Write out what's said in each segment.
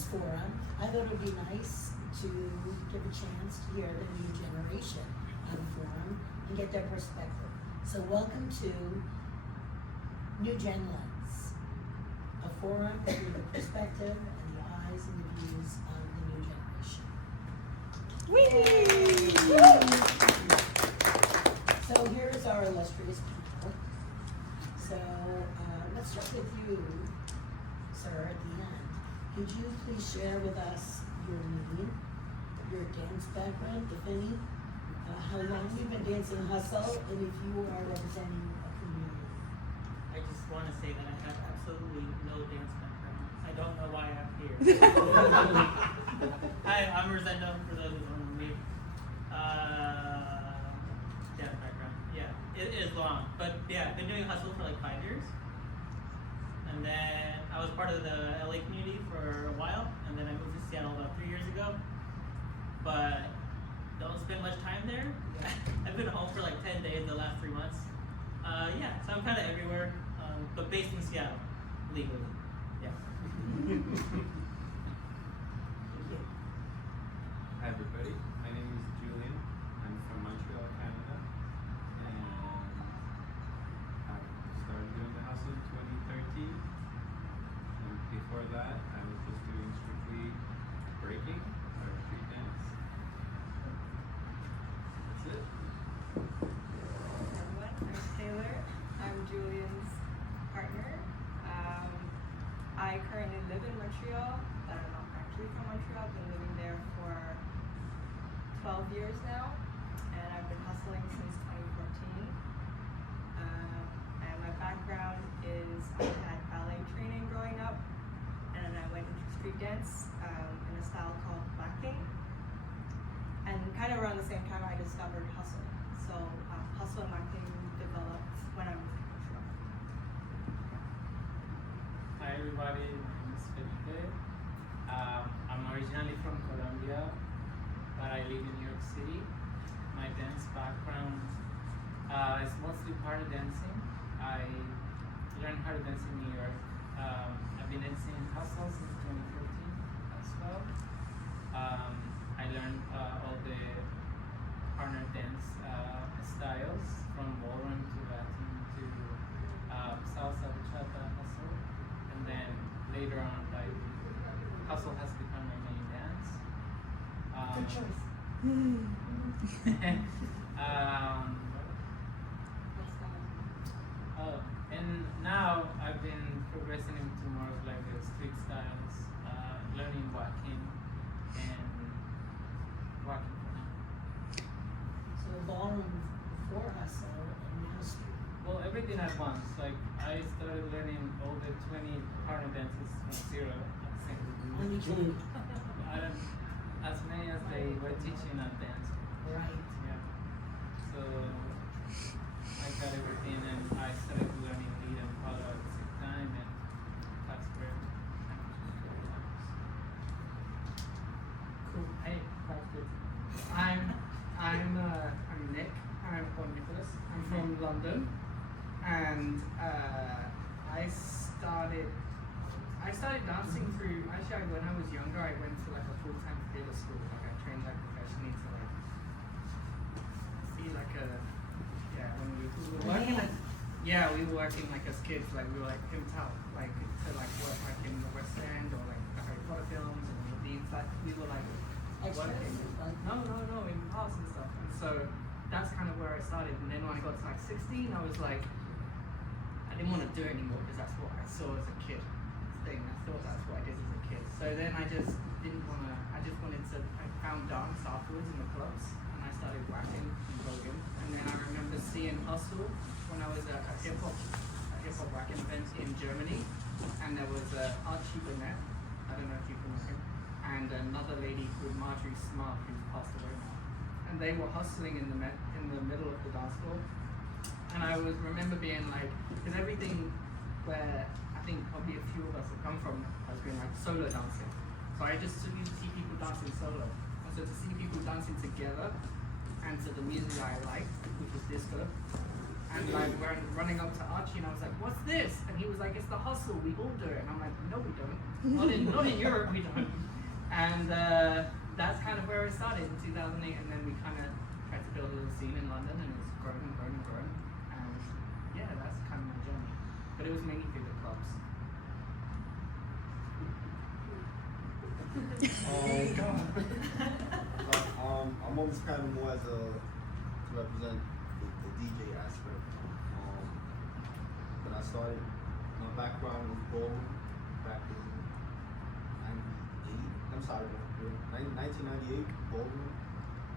this forum, I thought it would be nice to give a chance to hear the new generation on the forum and get their perspective. So welcome to New Gen Lens, a forum through the perspective and the eyes and the views of the new generation. So here's our illustrious people. So let's start with you, sir, at the end. Could you please share with us your name, your dance background, if any, how long you've been dancing hustle, and if you are representing a community? I just want to say that I have absolutely no dance background. I don't know why I'm here. Hi, I'm Rosendo, for those who don't know me. Dance background, yeah, it is long. But yeah, I've been doing hustle for like 5 years. And then I was part of the LA community for a while, and then I moved to Seattle about 3 years ago. But don't spend much time there. Yeah. I've been home for like 10 days the last 3 months. Yeah, so I'm kind of everywhere, but based in Seattle, legally. Yeah. Hi everybody, my name is Julien. I'm from Montreal, Canada, and I started doing the hustle in 2013. And before that, I was just doing strictly breaking or street dance. That's it. Everyone, I'm Taylor. I'm Julian's partner. I currently live in Montreal, but I'm not actually from Montreal. I've been living there for 12 years now, and I've been hustling since 2014. And my background is I had ballet training growing up, and then I went into street dance in a style called blacking. And kind of around the same time, I discovered hustle. So hustle and blacking developed when I moved to Montreal. Hi everybody, my name is Felipe. I'm originally from Colombia, but I live in New York City. My dance background is mostly party dancing. I learned how to dance in New York. I've been dancing hustle since 2014 as well. I learned all the partner dance styles, from ballroom to Latin to salsa, bachata, hustle. And then later on, like, hustle has become my main dance. Good choice. And now I've been progressing into more of like the street styles, learning walking and walking for now. So ballroom before hustle and now street. Well, everything at once. Like, I started learning all the 20 partner dances from zero at the same time. As many as they were teaching at dance. Right. Yeah. So I got everything, and I started learning lead and follow at the same time, and that's where Cool. Hey, that's good. I'm Nick. I'm called Nikolas. I'm from London, and I started dancing through. Actually, when I was younger, I went to like a full-time theatre school. Like I trained like professionally to like be like a when we were working. We were working like as kids. Like we were like pimped out like to like work like in the West End or like the Harry Potter films and all these. Like we were like working. No, in parts and stuff. And so that's kind of where I started. And then when I got to like 16, I was like, I didn't want to do it anymore because that's what I saw as a kid. I thought that's what I did as a kid. So then I just didn't want to. I just wanted to. I found dance afterwards in the clubs, and I started whacking and voguing. And then I remember seeing hustle when I was at a hip hop whacking event in Germany, and there was Archie Burnett. I don't know if you can know him. And another lady called Marjorie Smart, who's passed away now. And they were hustling in the middle of the dance floor. And I remember being like, because everything where I think probably a few of us have come from has been like solo dancing. So I just used to see people dancing solo. And so to see people dancing together and to the music that I liked, which was disco, and And like we're running up to Archie, and I was like, "What's this?" And he was like, "It's the hustle. We all do it." And I'm like, "No, we don't. Not in Europe, we don't." And that's kind of where it started in 2008. And then we kind of tried to build a little scene in London, and it's grown and grown and grown. And yeah, that's kind of my journey. But it was mainly through the clubs. I'm on this panel more as to represent the DJ aspect. When I started, my background was ballroom back in 1998, ballroom,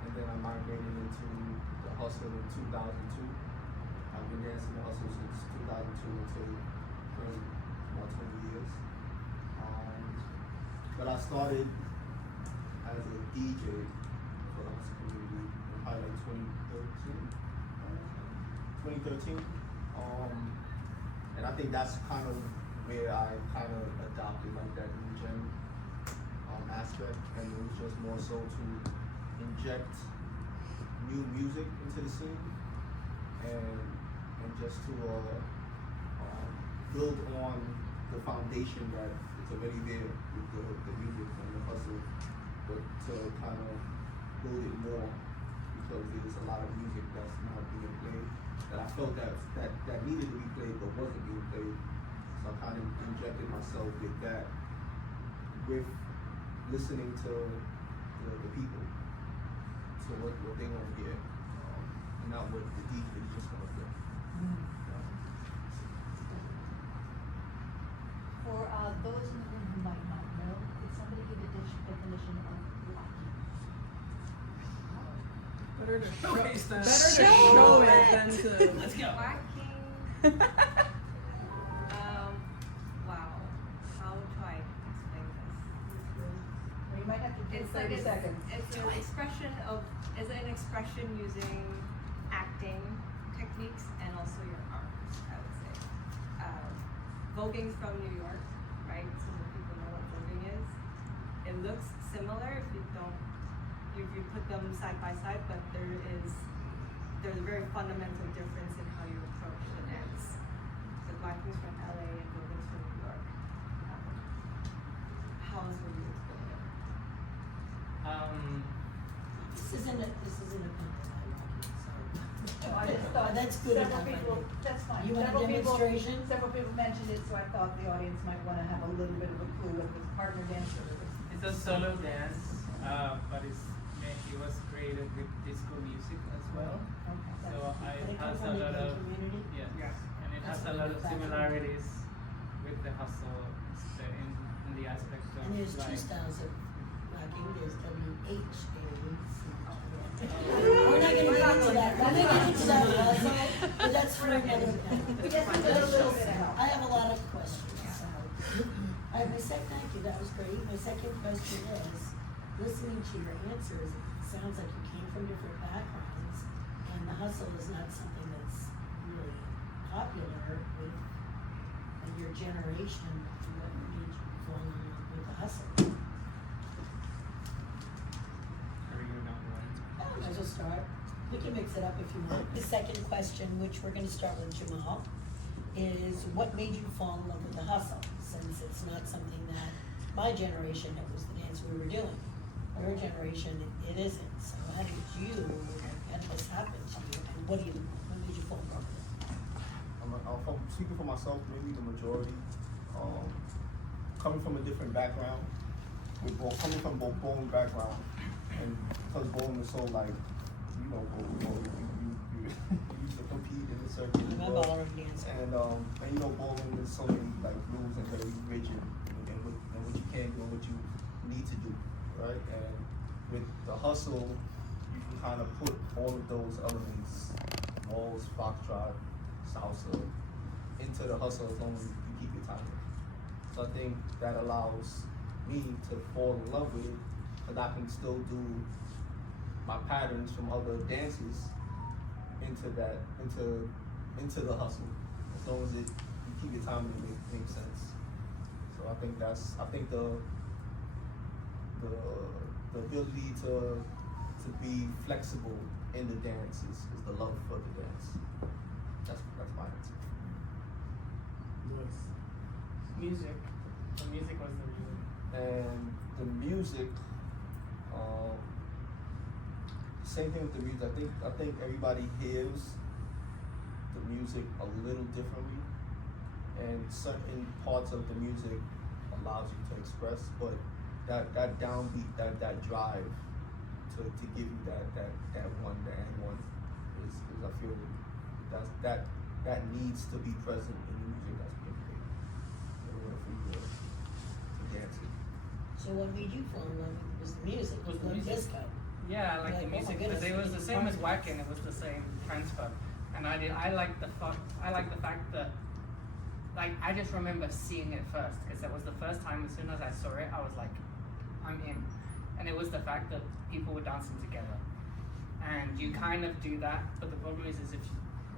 and then I migrated into the hustle in 2002. I've been dancing the hustle since 2002 until currently, about 20 years. But I started as a DJ for the hustle community in probably like 2013. And I think that's kind of where I kind of adopted like that new gen aspect, and it was just more so to inject new music into the scene and just to build on the foundation that it's already there with the music and the hustle, but to kind of build it more because there's a lot of music that's not being played that I felt that needed to be played but wasn't being played. So I kind of injected myself with that, with listening to the people, to what they want to hear, and not what the DJ is just going to play. For those in the room who might not know, could somebody give a definition of locking? Better to Showcase that. show it than to. Let's go. Whacking. Wow. How do I explain this? Or you might have to do It's like 30 seconds. It's an expression using acting techniques and also your arms, I would say. Voguing's from New York, right? So that people know what voguing is. It looks similar if you put them side by side, but there's a very fundamental difference in how you approach the dance. So Wacking's from LA and voguing's from New York. How else would you explain it? This isn't a panel, No, I just thought That's good several enough, I people, think. that's fine. You want a Several people- demonstration? Several people mentioned it, so I thought the audience might wanna have a little bit of a clue if it's partner dance or if it's. It's a solo dance, but it was created with disco music as well. Okay. So But it it has comes a from the lot gay of community? yes, and it That's has a what lot we of do back in the day. similarities with the hustle in the aspect of And there's two like styles of locking, there's WHAC. Oh. We're not gonna get into that, we're not gonna get into that, but that's for another panel. We just need a little bit of help. I have a lot of questions, so. Thank you, that was great. My second question is, listening to your answers, it sounds like you came from different backgrounds, and the hustle is not something that's really popular with your generation. What made you fall in love with the hustle? Are we going down the line? Might as well start. We can mix it up if you want. The second question, which we're gonna start with Jamal, is what made you fall in love with the hustle? Since it's not something that my generation, it was the dance we were doing. Your generation, it isn't. So how did this happen to you? And what made you fall in love with it? Speaking for myself, maybe the majority, coming from a different background, coming from both bowling background, and because bowling is so like, you know, you used to compete in the circuit. I'm a ballroom dancer. And you know, bowling is so many like rules and very rigid, and what you can do and what you need to do, right? And with the hustle, you can kind of put all of those elements, waltz, foxtrot, salsa, into the hustle as long as you keep your timing. So I think that allows me to fall in love with it, because I can still do my patterns from other dances into the hustle, as long as you keep your timing and it makes sense. So I think the ability to be flexible in the dance is the love for the dance. That's Music. The music was the reason. And the music, same thing with the music. I think everybody hears the music a little differently, and certain parts of the music allows you to express, but that downbeat, that drive to give you that one is I feel that needs to be present in the music that's being played in order for you to dance it. So what made you fall in love with was the music, Was the not music. disco? Yeah, I like Like, the oh my music, goodness, but it was the it's same as part of Whacking. It was the same transfer, and I like the fact that, like, I just remember seeing it first because that was the first time. As soon as I saw it, I was like, I'm in, and it was the fact that people were dancing together, and you kind of do that. But the problem is if,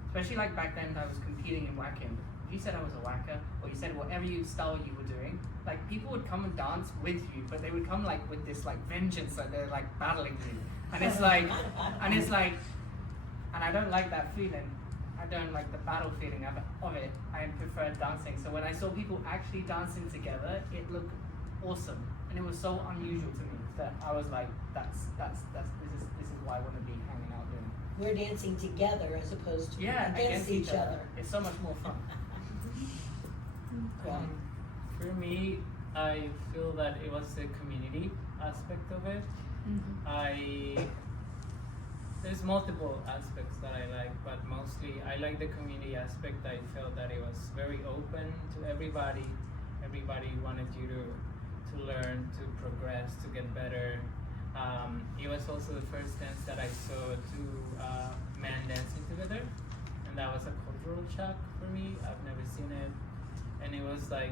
especially like back then, I was competing in Whacking. If you said I was a whacker, or you said whatever style you were doing, like people would come and dance with you, but they would come like with this like vengeance that they're like battling you, and it's like, and I don't like that feeling. I don't like the battle feeling of it. I prefer dancing. So when I saw people actually dancing together, it looked awesome, and it was so unusual to me that I was like, this is why I want to be hanging out doing. We're dancing together as opposed to Against each other. It's so much more fun. For me, I feel that it was the community aspect of it. There's multiple aspects that I like, but mostly I like the community aspect. I felt that it was very open to everybody. Everybody wanted you to learn, to progress, to get better. It was also the first dance that I saw two men dancing together, and that was a cultural shock for me. I've never seen it, and it was like,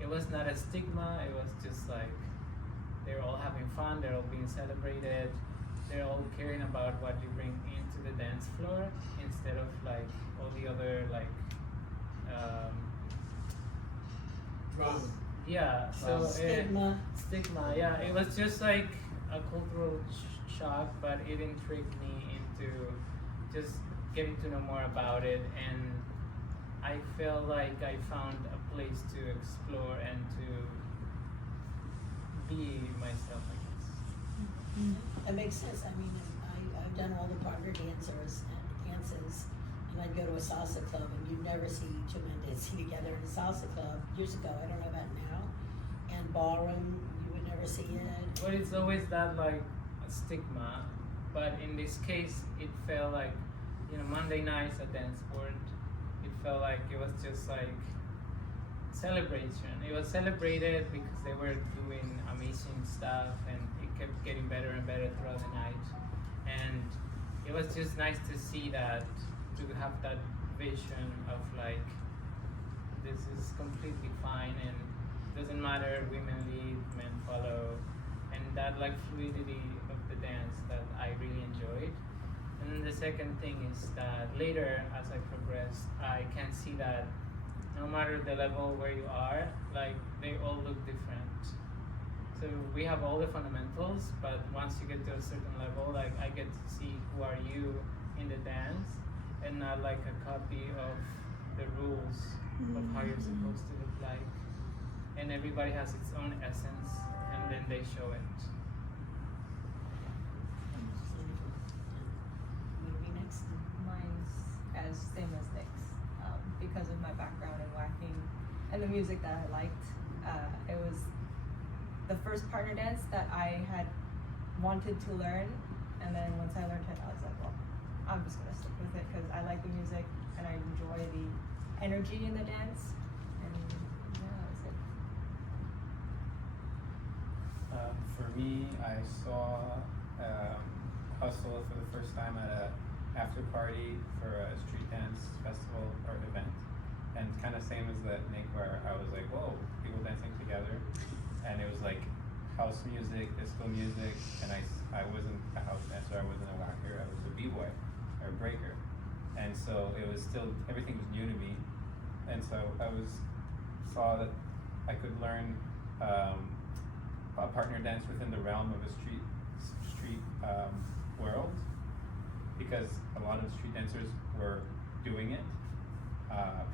it was not a stigma. It was just like they're all having fun. They're all being celebrated. They're all caring about what you bring into the dance floor instead of like all the other like yeah, so stigma, yeah. It was just like a cultural shock, but it intrigued me into just getting to know more about it, and I felt like I found a place to explore and to be myself, I guess. That makes sense. I mean, I've done all the partner dances, and I'd go to a salsa club, and you'd never see two men dancing together in a salsa club years ago. I don't know about now. And ballroom, you would never see it. But it's always that like a stigma. But in this case, it felt like, Monday nights at dance sport, it felt like it was just like celebration. It was celebrated because they were doing amazing stuff, and it kept getting better and better throughout the night. And it was just nice to see that, to have that vision of like, this is completely fine, and doesn't matter, women lead, men follow, and that like fluidity of the dance that I really enjoyed. And then the second thing is that later, as I progressed, I can see that no matter the level where you are, like they all look different. So we have all the fundamentals, but once you get to a certain level, like I get to see who are you in the dance, and not like a copy of the rules of how you're supposed to look like. And everybody has its own essence, and then they show it. Next. Mine's as same as Nick's, because of my background in whacking and the music that I liked. It was the first partner dance that I had wanted to learn, and then once I learned it, I was like, well, I'm just gonna stick with it because I like the music and I enjoy the energy in the dance, and yeah, that's it. For me, I saw Hustle for the first time at a after party for a street dance festival or event, and kind of same as that Nick, where I was like, whoa, people dancing together, and it was like house music, disco music, and I wasn't a house dancer, I wasn't a whacker, I was a b-boy or a breaker, and so it was still, everything was new to me, and so I saw that I could learn a partner dance within the realm of a street world, because a lot of street dancers were doing it.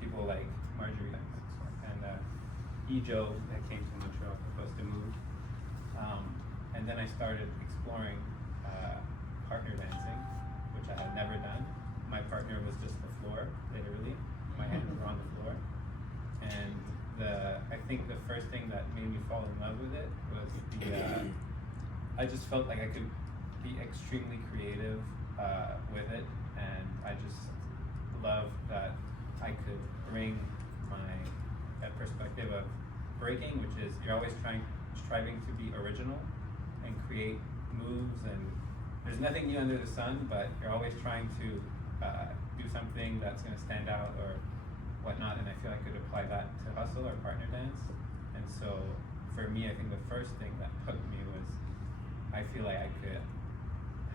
People like Marjorie and Ijo that came to Montreal supposed to move. And then I started exploring partner dancing, which I had never done. My partner was just the floor, literally. My hands were on the floor. And I think the first thing that made me fall in love with it was I just felt like I could be extremely creative with it, and I just love that I could bring that perspective of breaking, which is you're always striving to be original and create moves, and there's nothing new under the sun, but you're always trying to do something that's going to stand out or whatnot, and I feel I could apply that to hustle or partner dance. And so for me, I think the first thing that hooked me was I feel like I could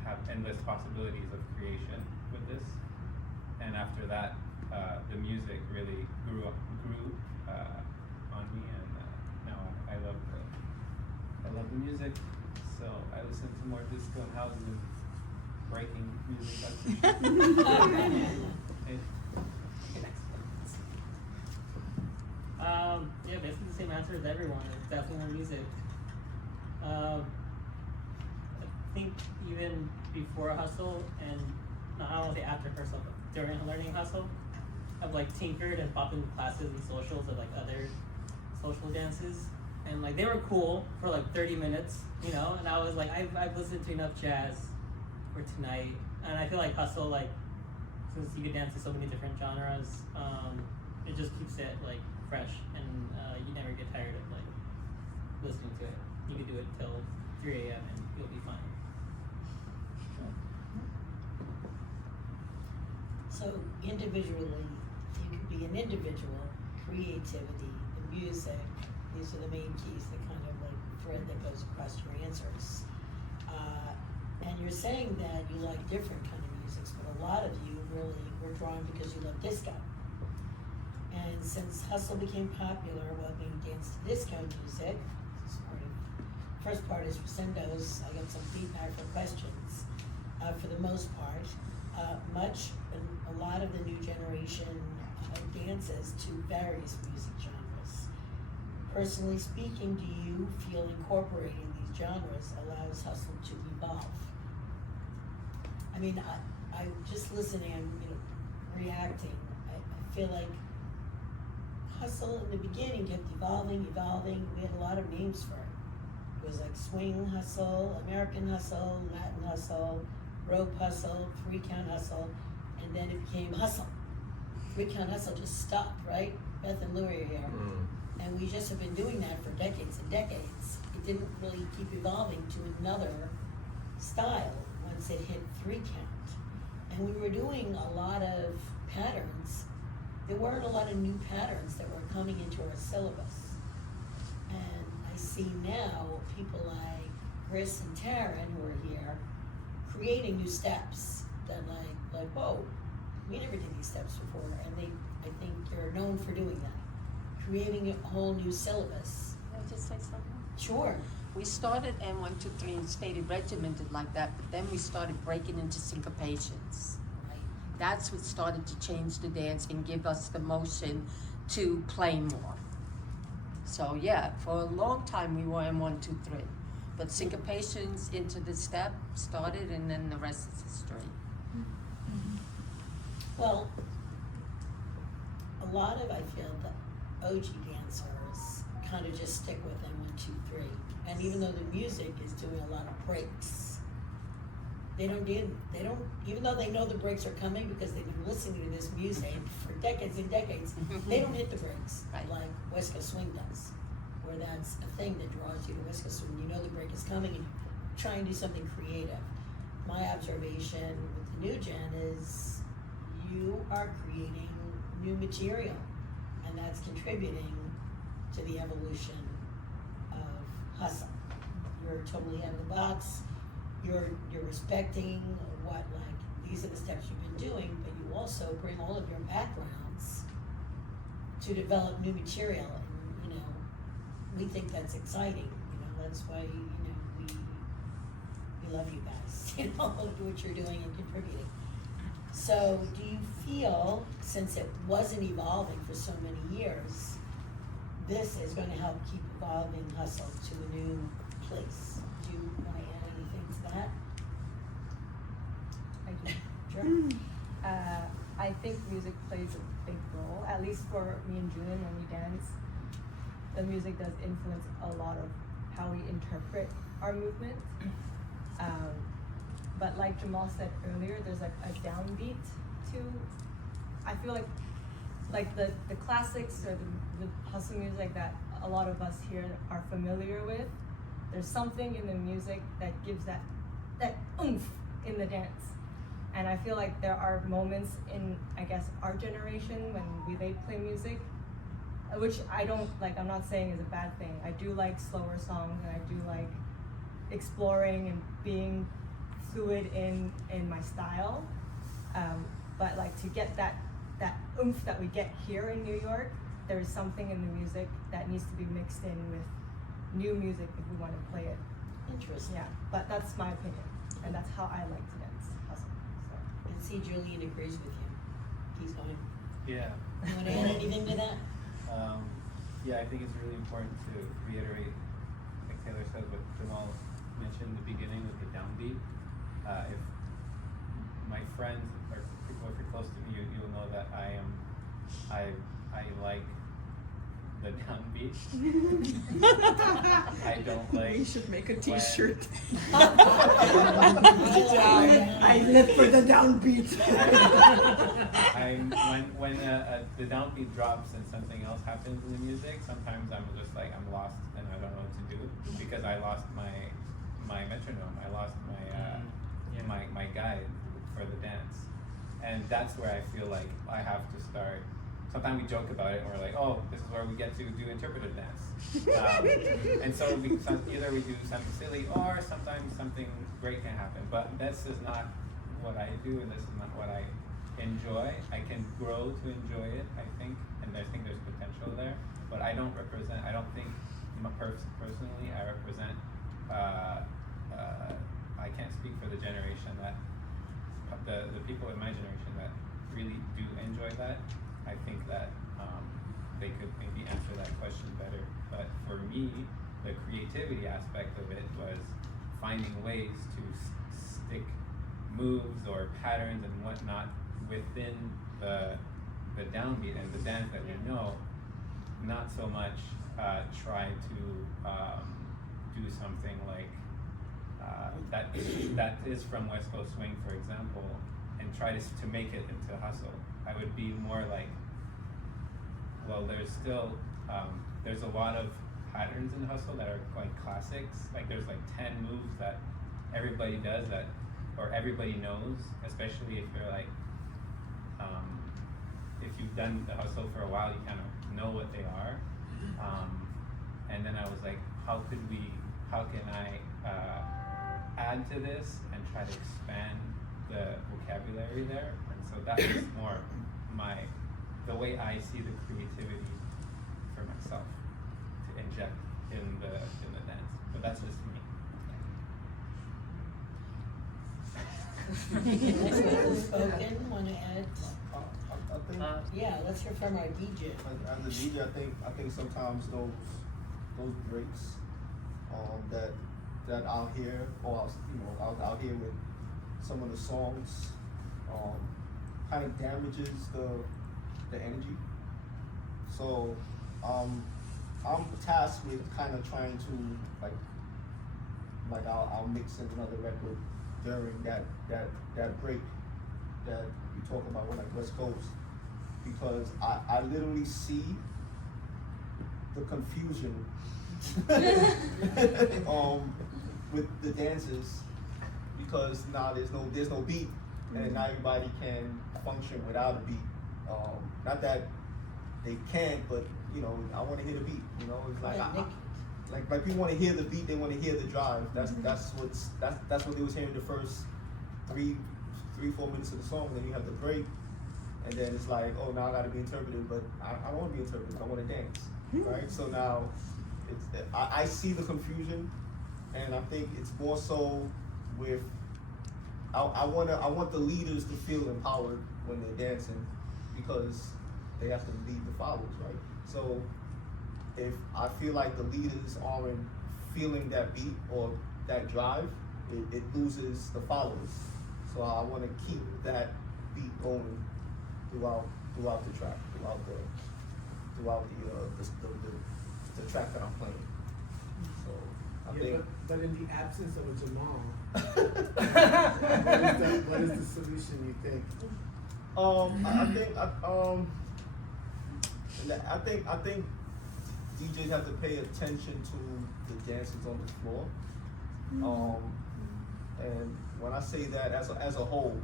have endless possibilities of creation with this. And after that, the music really grew on me, and now I love the music. So I listen to more disco and house and breaking music. Yeah, basically the same answer as everyone. It's definitely more music. I think even before hustle, and no, I don't want to say after hustle, but during learning hustle, I've like tinkered and popped into classes and socials of like other social dances, and like they were cool for like 30 minutes, you know. And I was like, I've listened to enough jazz for tonight, and I feel like hustle, like since you could dance to so many different genres, it just keeps it like fresh, and you never get tired of like listening to it. You could do it till 3 a.m. and you'll be fine. So individually, you could be an individual, creativity, the music, these are the main keys, the kind of like thread that goes across your answers. And you're saying that you like different kind of musics, but a lot of you really were drawn because you love disco. And since hustle became popular, well, being dance to disco music, first part is Rosendo's. I got some feedback for questions. For the most part, a lot of the new generation dances to various music genres. Personally speaking, do you feel incorporating these genres allows hustle to evolve? I mean, I just listening and reacting. I feel like hustle in the beginning kept evolving. We had a lot of names for it. It was like swing hustle, American hustle, Latin hustle, rope hustle, 3-count hustle, and then it became hustle. 3-count hustle just stopped, right? Beth and Louie are here. And we just have been doing that for decades and decades. It didn't really keep evolving to another style once it hit 3-count. And we were doing a lot of patterns. There weren't a lot of new patterns that were coming into our syllabus. And I see now people like Chris and Taryn, who are here, creating new steps that like, whoa, we never did these steps before. And I think you're known for doing that, creating a whole new syllabus. Can I just say something? Sure. We started N123 and stayed regimented like that, but then we started breaking into syncopations. Right. That's what started to change the dance and give us the motion to play more. So yeah, for a long time we were N123, but syncopations into the step started, and then the rest is history. Well, a lot of, I feel, the OG dancers kind of just stick with N123. And even though the music is doing a lot of breaks, they don't, even though they know the breaks are coming because they've been listening to this music for decades and decades, they don't hit the breaks Right. like West Coast Swing does, where that's a thing that draws you to West Coast Swing. You know the break is coming and try and do something creative. My observation with the new gen is you are creating new material, and that's contributing to the evolution of hustle. You're totally out of the box. You're respecting what, like, these are the steps you've been doing, but you also bring all of your backgrounds to develop new material. And we think that's exciting. That's why we love you guys. Do what you're doing and contributing. So do you feel, since it wasn't evolving for so many years, this is gonna help keep evolving Hustle to a new place. Do you wanna add anything to that? I do. Sure. I think music plays a big role, at least for me and Julien when we dance. The music does influence a lot of how we interpret our movement. But like Jamal said earlier, there's like a downbeat to, I feel like the classics or the hustle music that a lot of us here are familiar with, there's something in the music that gives that oomph in the dance. And I feel like there are moments in, I guess, our generation when they play music, which I don't like, I'm not saying is a bad thing. I do like slower songs and I do like exploring and being fluid in my style. But like to get that oomph that we get here in New York, there is something in the music that needs to be mixed in with new music if we want to play it. Interesting. Yeah, but that's my opinion, and that's how I like to dance hustle. So. And see, Julien agrees with you. He's going, Yeah. you wanna add anything to that? Yeah, I think it's really important to reiterate, like Taylor said, what Jamal mentioned in the beginning with the downbeat. If my friends or people, if you're close to me, you'll know that I like the downbeat. I don't like. We should make a when- T-shirt. I live for the downbeat. When the downbeat drops and something else happens in the music, sometimes I'm just like I'm lost and I don't know what to do because I lost my metronome. I lost my guide for the dance, and that's where I feel like I have to start. Sometimes we joke about it and we're like, oh, this is where we get to do interpretive dance. And so either we do something silly or sometimes something great can happen. But this is not what I do and this is not what I enjoy. I can grow to enjoy it, I think, and I think there's potential there. But I don't think personally I represent, I can't speak for the generation that, the people in my generation that really do enjoy that. I think that they could maybe answer that question better. But for me, the creativity aspect of it was finding ways to stick moves or patterns and whatnot within the downbeat and the dance that we know. Not so much try to do something like that is from West Coast Swing, for example, and try to make it into hustle. I would be more like, well, there's still, there's a lot of patterns in hustle that are like classics. Like there's like 10 moves that everybody does that, or everybody knows, especially if you're like, if you've done the hustle for a while, you kind of know what they are. And then I was like, how can I add to this and try to expand the vocabulary there? And so that was more the way I see the creativity for myself to inject in the dance. But that's just me. Spoken, wanna add? I think Yeah, let's hear from our DJ. as a DJ, I think sometimes those breaks that I'll hear, or I'll hear with some of the songs, kind of damages the energy. So I'm tasked with kind of trying to like I'll mix in another record during that break that you talk about when like West Coast, because I literally see the confusion with the dances, because now there's no beat, and now everybody can function without a beat. Not that they can't, but I want to hear the beat. It's like like people want to hear the beat, they want to hear the drive. That's what they was hearing the first 3-4 minutes of the song. Then you have the break, and then it's like, oh, now I got to be interpreted, but I don't want to be interpreted. I want to dance, right? So now I see the confusion, and I think it's more so with I want the leaders to feel empowered when they're dancing, because they have to lead the followers, right? So if I feel like the leaders aren't feeling that beat or that drive, it loses the followers. So I want to keep that beat going throughout the track, throughout the track that I'm playing. So I think. But in the absence of a Jamal, what is the solution you think? I think DJs have to pay attention to the dancers on the floor. And when I say that as a whole,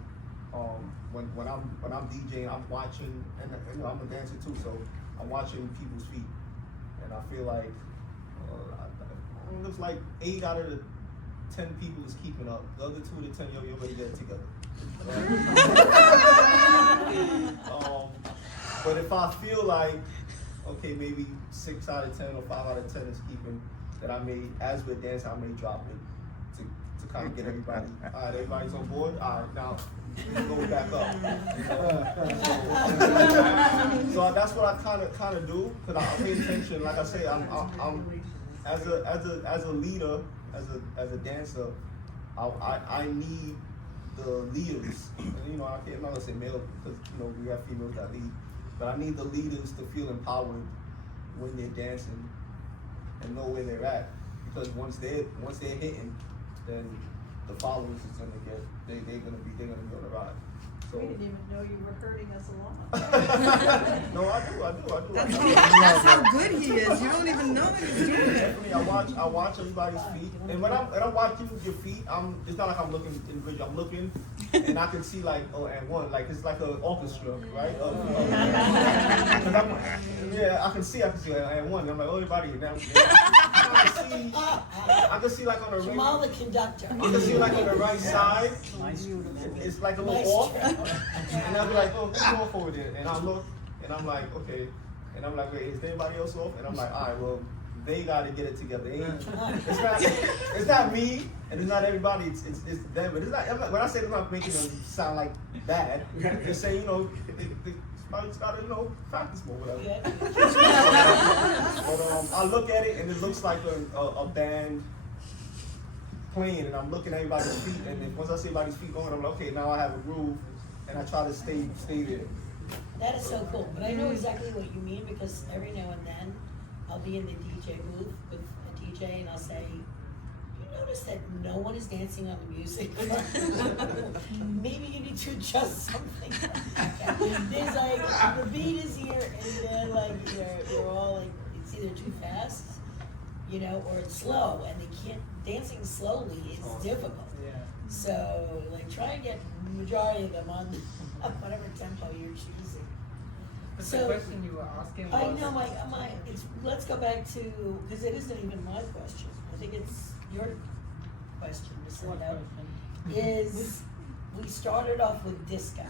when I'm DJing, I'm watching, and you know, I'm a dancer too, so I'm watching people's feet, and I feel like it looks like 8 out of the 10 people is keeping up. The other 2 to 10, you already get it together. But if I feel like, okay, maybe 6 out of 10 or 5 out of 10 is keeping, that I may, as we're dancing, I may drop it to kind of get everybody. All right, everybody's on board. All right, now go back up. So that's what I kind of do, because I pay attention. Like I say, I'm as a leader, as a dancer, I need the leaders. And, you know, I'm not gonna say male because you know we have females that lead, but I need the leaders to feel empowered when they're dancing and know where they're at. Because once they're hitting, then the followers is gonna get they're gonna be on the ride. So We didn't even know you were hurting us along. no, I do. That's how good he is. You don't even know he's doing it. Definitely, I watch everybody's feet, and when I'm watching your feet, it's not like I'm looking individually. I'm looking, and I can see like and one like it's like an orchestra, right? I can see and one. I'm like everybody now. I can see like on the Jamal the conductor. I can see like on the right side. It's like a little off, and I'll be like, oh, who's off over there? And I look, and I'm like, okay, and I'm like, wait, is anybody else off? And I'm like, all right, well, they got to get it together. It's not me, and it's not everybody. It's them. But it's not. When I say I'm not making them sound like bad, just say somebody's got to practice more, whatever. Yeah. But I look at it, and it looks like a band playing, and I'm looking at everybody's feet, and then once I see everybody's feet going, I'm like, okay, now I have a groove, and I try to stay there. That is so cool, but I know exactly what you mean because every now and then I'll be in the DJ booth with a DJ and I'll say, you notice that no one is dancing on the music? Maybe you need to adjust something. There's like, the beat is here and then like you're all like, it's either too fast, or it's slow and they can't, dancing slowly is difficult. Yeah. So like try and get the majority of them on whatever tempo you're choosing. But So- the question you were asking was. I know let's go back to, because it isn't even my question. I think it's your question, Ms. What Snode, question? is we started off with disco,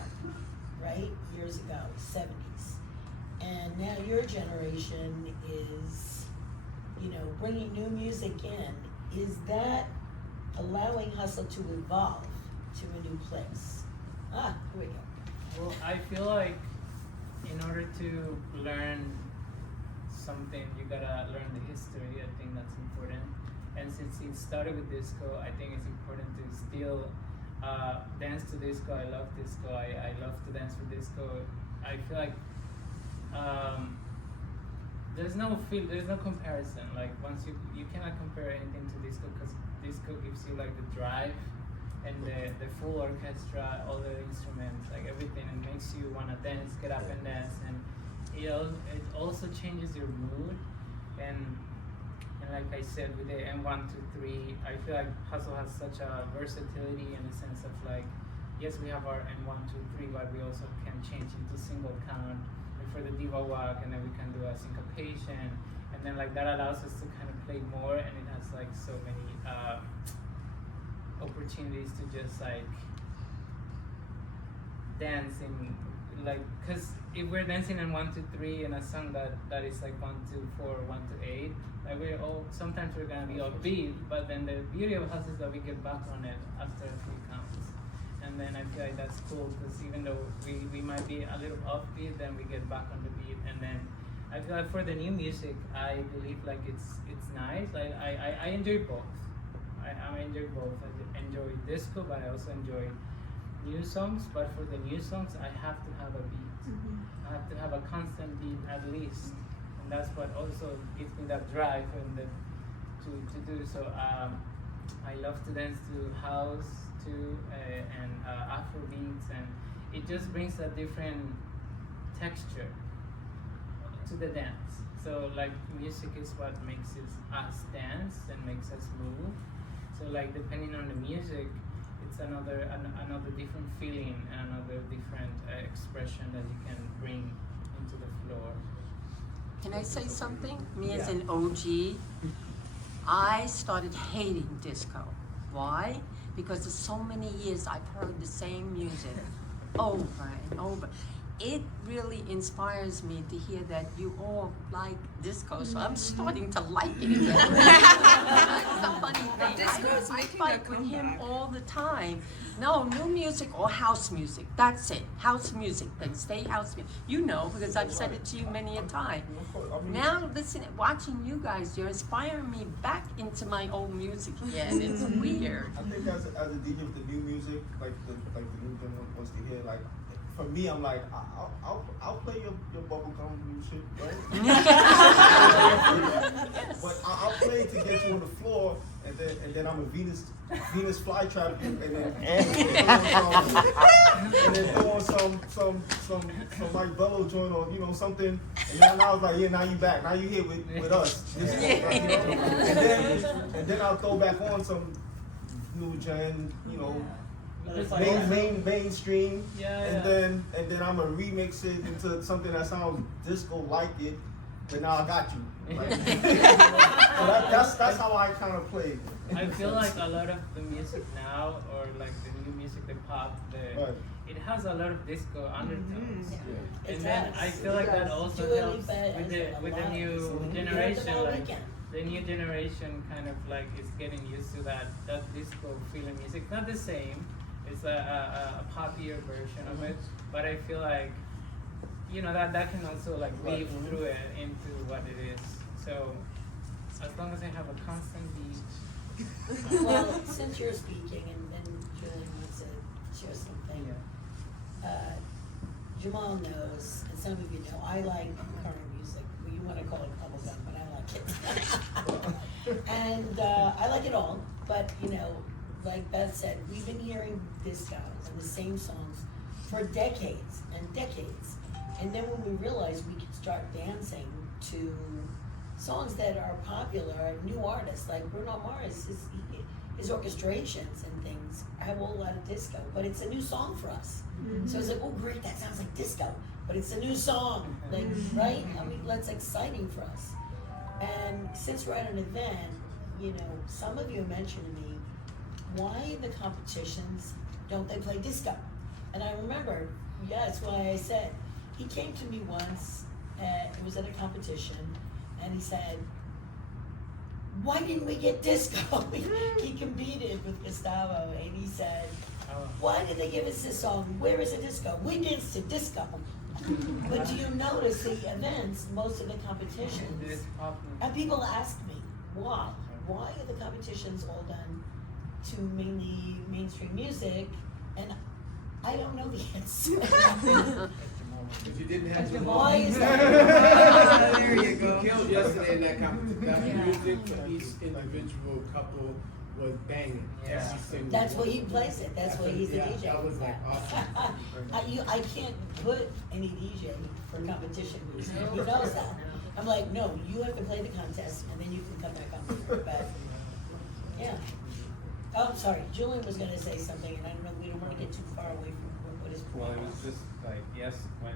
right? Years ago, 70s. And now your generation is, bringing new music in. Is that allowing hustle to evolve to a new place? Here we go. Well, I feel like in order to learn something, you gotta learn the history. I think that's important. And since it started with disco, I think it's important to still dance to disco. I love disco. I love to dance with disco. I feel like there's no comparison. Like once you cannot compare anything to disco because disco gives you like the drive and the full orchestra, all the instruments, like everything, and makes you wanna dance, get up and dance, and it also changes your mood. And like I said, with the N1, 2, 3, I feel like hustle has such a versatility in the sense of like, yes, we have our N1, 2, 3, but we also can change into single count for the diva walk, and then we can do a syncopation, and then like that allows us to kind of play more, and it has like so many opportunities to just like dance in like, cause if we're dancing in 1, 2, 3 in a song that is like 1, 2, 4, 1 to 8, like sometimes we're gonna be offbeat, but then the beauty of hustle is that we get back on it after a few counts. And then I feel like that's cool because even though we might be a little offbeat, then we get back on the beat, and then I feel like for the new music, I believe like it's nice. Like I enjoy both. I enjoy both. I enjoy disco, but I also enjoy new songs. But for the new songs, I have to have a beat. I have to have a constant beat at least, and that's what also gives me that drive and to do. So I love to dance to house too, and Afro beats, and it just brings a different texture to the dance. So like music is what makes us dance and makes us move. So like depending on the music, it's another different feeling and another different expression that you can bring into the floor. Can I say something? Me as Yeah. an OG, I started hating disco. Why? Because for so many years I've heard the same music over and over. It really inspires me to hear that you all like disco, so I'm starting to like it again. That's the funny thing. Disco is I making fight a with him comeback. all the time. No, new music or house music. That's it. House music. Then stay house music. You know, because I've said it to you many a time. Now, listen, watching you guys, you're inspiring me back into my old music again. It's weird. I think as a DJ with the new music, like the new general wants to hear, like for me, I'm like I'll play your bubblegum music, right? But I'll play it to get you on the floor, and then I'm a Venus flytrap, and then throwing some like bellow joint or something, and then I was like, yeah, now you back, now you here with us, and then I'll throw back on some new gen, mainstream, and then I'm gonna remix it into something that sounds disco like it, but now I got you. Like, so that's how I kind of play. I feel like a lot of the music now, or like the new music, the pop, it has a lot of disco undertones. Yeah. And then I feel like that also Dua helps Lipa with the has a new lot. generation. All Like weekend. the new generation kind of like is getting used to that disco feeling music. Not the same. It's a poppier version of it, but I feel like that can also like weave through it into what it is. So as long as I have a constant beat. Well, since you're speaking and Julien wants to share something, Jamal knows, and some of you know, I like current music. Well, you want to call it bubblegum, but I like it. And I like it all, but like Beth said, we've been hearing disco and the same songs for decades and decades. And then when we realized we could start dancing to songs that are popular, new artists like Bruno Mars, his orchestrations and things have a whole lot of disco, but it's a new song for us. So it's like, oh great, that sounds like disco, but it's a new song, like, right? I mean, that's exciting for us. And since we're at an event, some of you mentioned to me, why the competitions don't they play disco? And I remember, that's why I said, he came to me once, it was at a competition, and he said, why didn't we get disco? He competed with Gustavo, and he said, why did they give us this song? Where is the disco? We danced to disco. But do you notice the events, most of the competitions, and people ask me, why? Why are the competitions all done to mainly mainstream music? And I don't know the answer. If you didn't have Jamal. Why is that? There you go. He killed yesterday in that competition. That music for each individual couple was banging. Yeah. Every single That's one. why he plays it. That's why he's the DJ. That was like awesome. I can't put any DJ for competition music. He knows that. I'm like, no, you have to play the contest and then you can come back on board. But yeah. Oh, sorry. Julien was gonna say something, and I don't know. We don't want to get too far away from what his Well, point it was was. just like, yes, when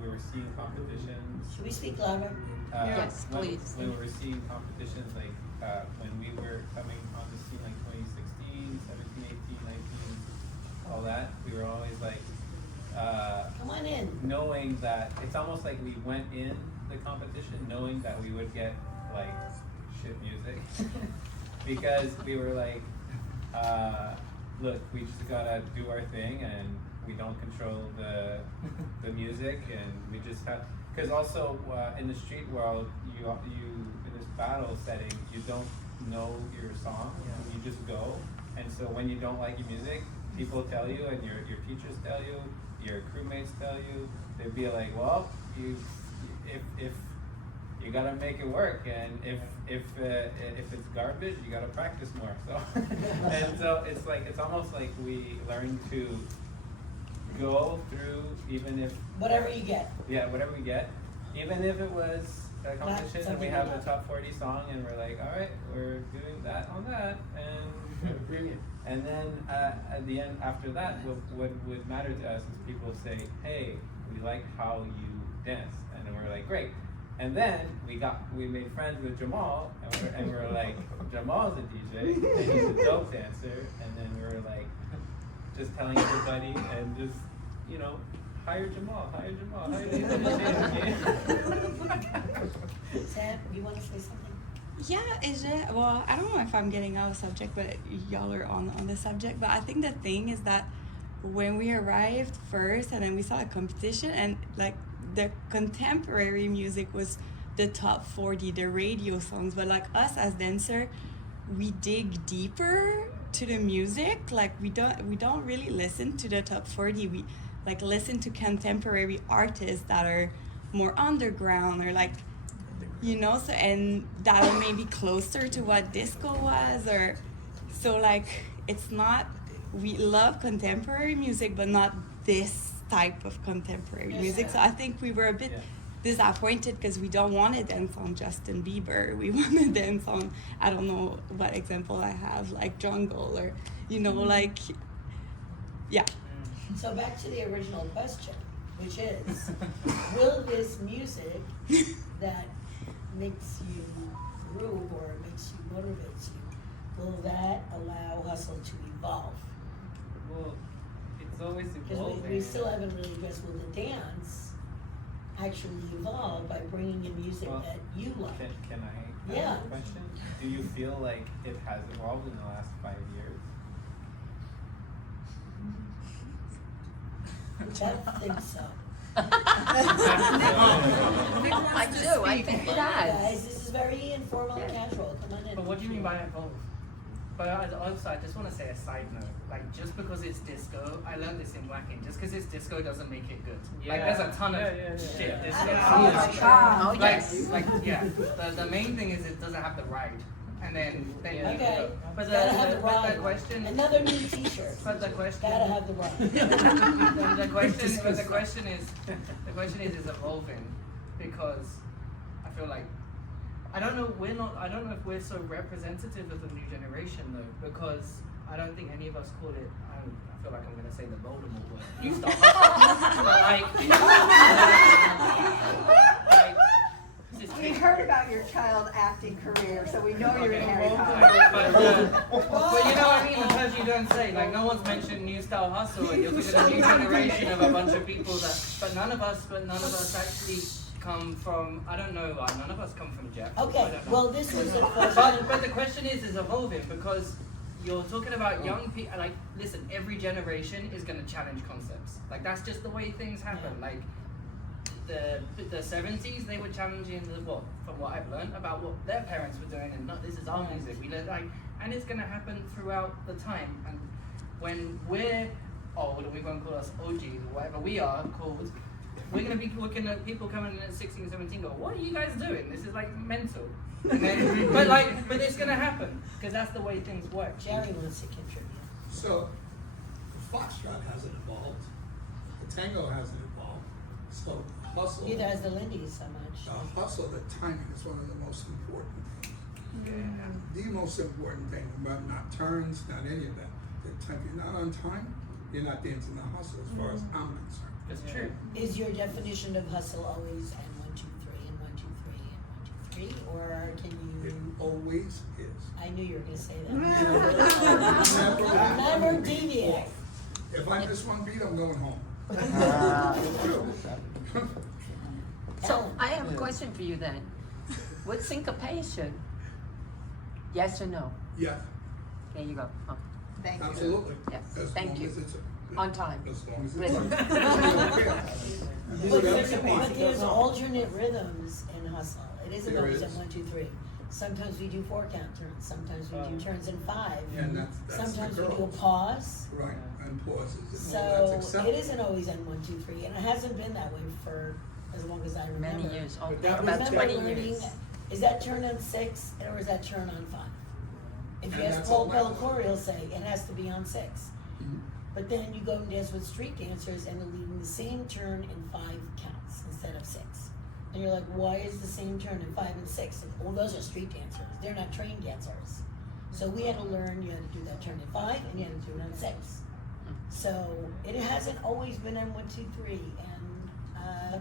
we were seeing competitions. Should we speak louder? Yes, please. When we were seeing competitions, like when we were coming on the scene, like 2016, 17, 18, 19, all that, we were always like, Come on in. knowing that it's almost like we went in the competition knowing that we would get like shit music because we were like, look, we just gotta do our thing and we don't control the music, and we just have, Because also in the street world, you in this battle setting, you don't know your song. You just go, and so when you don't like your music, people tell you, and your teachers tell you, your crewmates tell you. They'd be like, well, if you gotta make it work, and if it's garbage, you gotta practice more. So and so it's almost like we learn to go through, even if Whatever you get. yeah, whatever we get, even if it was a competition and we something have like a top 40 song and we're like, all right, we're doing that on that, and Brilliant. and then at the end, after that, what would matter to us is people say, hey, we like how you dance, and then we're like, great. And then we made friends with Jamal, and we're like, Jamal's a DJ, and he's a dope dancer, and then we're like, just telling everybody, and just, you know, hire Jamal, hire he's a DJ. Sam, you want to say something? Yeah, is it? Well, I don't know if I'm getting out of subject, but y'all are on the subject. But I think the thing is that when we arrived first and then we saw a competition, and like the contemporary music was the top 40, the radio songs, but like us as dancer, we dig deeper to the music. Like we don't really listen to the top 40. We like listen to contemporary artists that are more underground, or like, you know, so, and that are maybe closer to what disco was, or so like it's not, we love contemporary music but not this type of contemporary music. So I think we were a bit disappointed because we don't want to dance on Justin Bieber. We want to dance on, I don't know what example I have, like Jungle, or, you know, like, yeah. So back to the original question, which is, will this music that makes you groove or makes you, motivates you, will that allow Hustle to evolve? Well, it's always Because evolving. we still haven't really addressed, will the dance actually evolve by bringing in music Well, that you like? Can I Yeah. ask a question? Do you feel like it has evolved in the last 5 years? I think so. I do, I think it Come on, has. guys, this is very informal and casual, come on in. But what do you mean by evolve? But also, I just want to say a side note. Like, just because it's disco, I learned this in whacking. Just because it's disco doesn't make it good. Like, there's a ton of shit. Disco. Oh my God. Oh, yes. Like, yeah. The main thing is it doesn't have the ride. And then Okay, But gotta have the the ride. question. Another new t-shirt. But the question. Gotta have the ride. the question is evolving, because I feel like I don't know if we're so representative of the new generation though, because I don't think any of us call it, I feel like I'm gonna say the Voldemort word, new style hustle. We heard about your child acting career, so we know you're in Harry Potter. But you know what I mean, because you don't say, like, no one's mentioned new style hustle, and you're looking at a new generation of a bunch of people that, but none of us actually come from, I don't know, none of us come from Jeff. Okay, well, this was a question. But the question is evolving, because you're talking about young people, like, listen, every generation is going to challenge concepts. Like, that's just the way things happen. Like, the 70s, they were challenging from what I've learned about what their parents were doing, and not, this is our music. We learn, like, and it's going to happen throughout the time. And when we're old, and we're going to call us OGs, or whatever we are called, we're going to be looking at people coming in at 16, 17, go, what are you guys doing? This is like mental. And then, but it's going to happen, because that's the way things work. Jerry wants to contribute. So, the foxtrot hasn't evolved, the tango hasn't evolved, so hustle. Neither has the Lindy's so much. Hustle, the timing is one of the most important things. Yeah. The most important thing, about not turns, not any of that. If you're not on time, you're not dancing the hustle as far as I'm concerned. It's true. Is your definition of hustle always and 1, 2, 3 and 1, 2, 3 and 1, 2, 3, or can It you? always is. I knew you were going to say that. Never deviate. If I miss one beat, I'm going home. So I have a question for you then. With syncopation, yes or no? Yes, There you go. Oh, Thank you. absolutely. Yes, As thank long you. as it's On time. As long as Rhythm. it's But right. there's alternate rhythms in hustle. It isn't There always is. at 1, 2, 3. Sometimes we do 4 count turns. Sometimes we do turns in 5. Yeah, and that's the Sometimes we do a girls. pause. Right, and pauses. And So all that's it acceptable. isn't always in 1, 2, 3, and it hasn't been that way for as long as I remember. Many years, But that about was- 20 learning, years. is that turn on 6 or is that turn on 5? If you And ask that's Paul all that is. Beltran, he'll say it has to be on 6. Mhm. But then you go and dance with street dancers and they're leading the same turn in 5 counts instead of 6. And you're like, why is the same turn in 5 and 6? Well, those are street dancers. They're not trained dancers. So we had to learn you had to do that turn in 5 and you had to do it on 6. So it hasn't always been on 1, 2, 3. And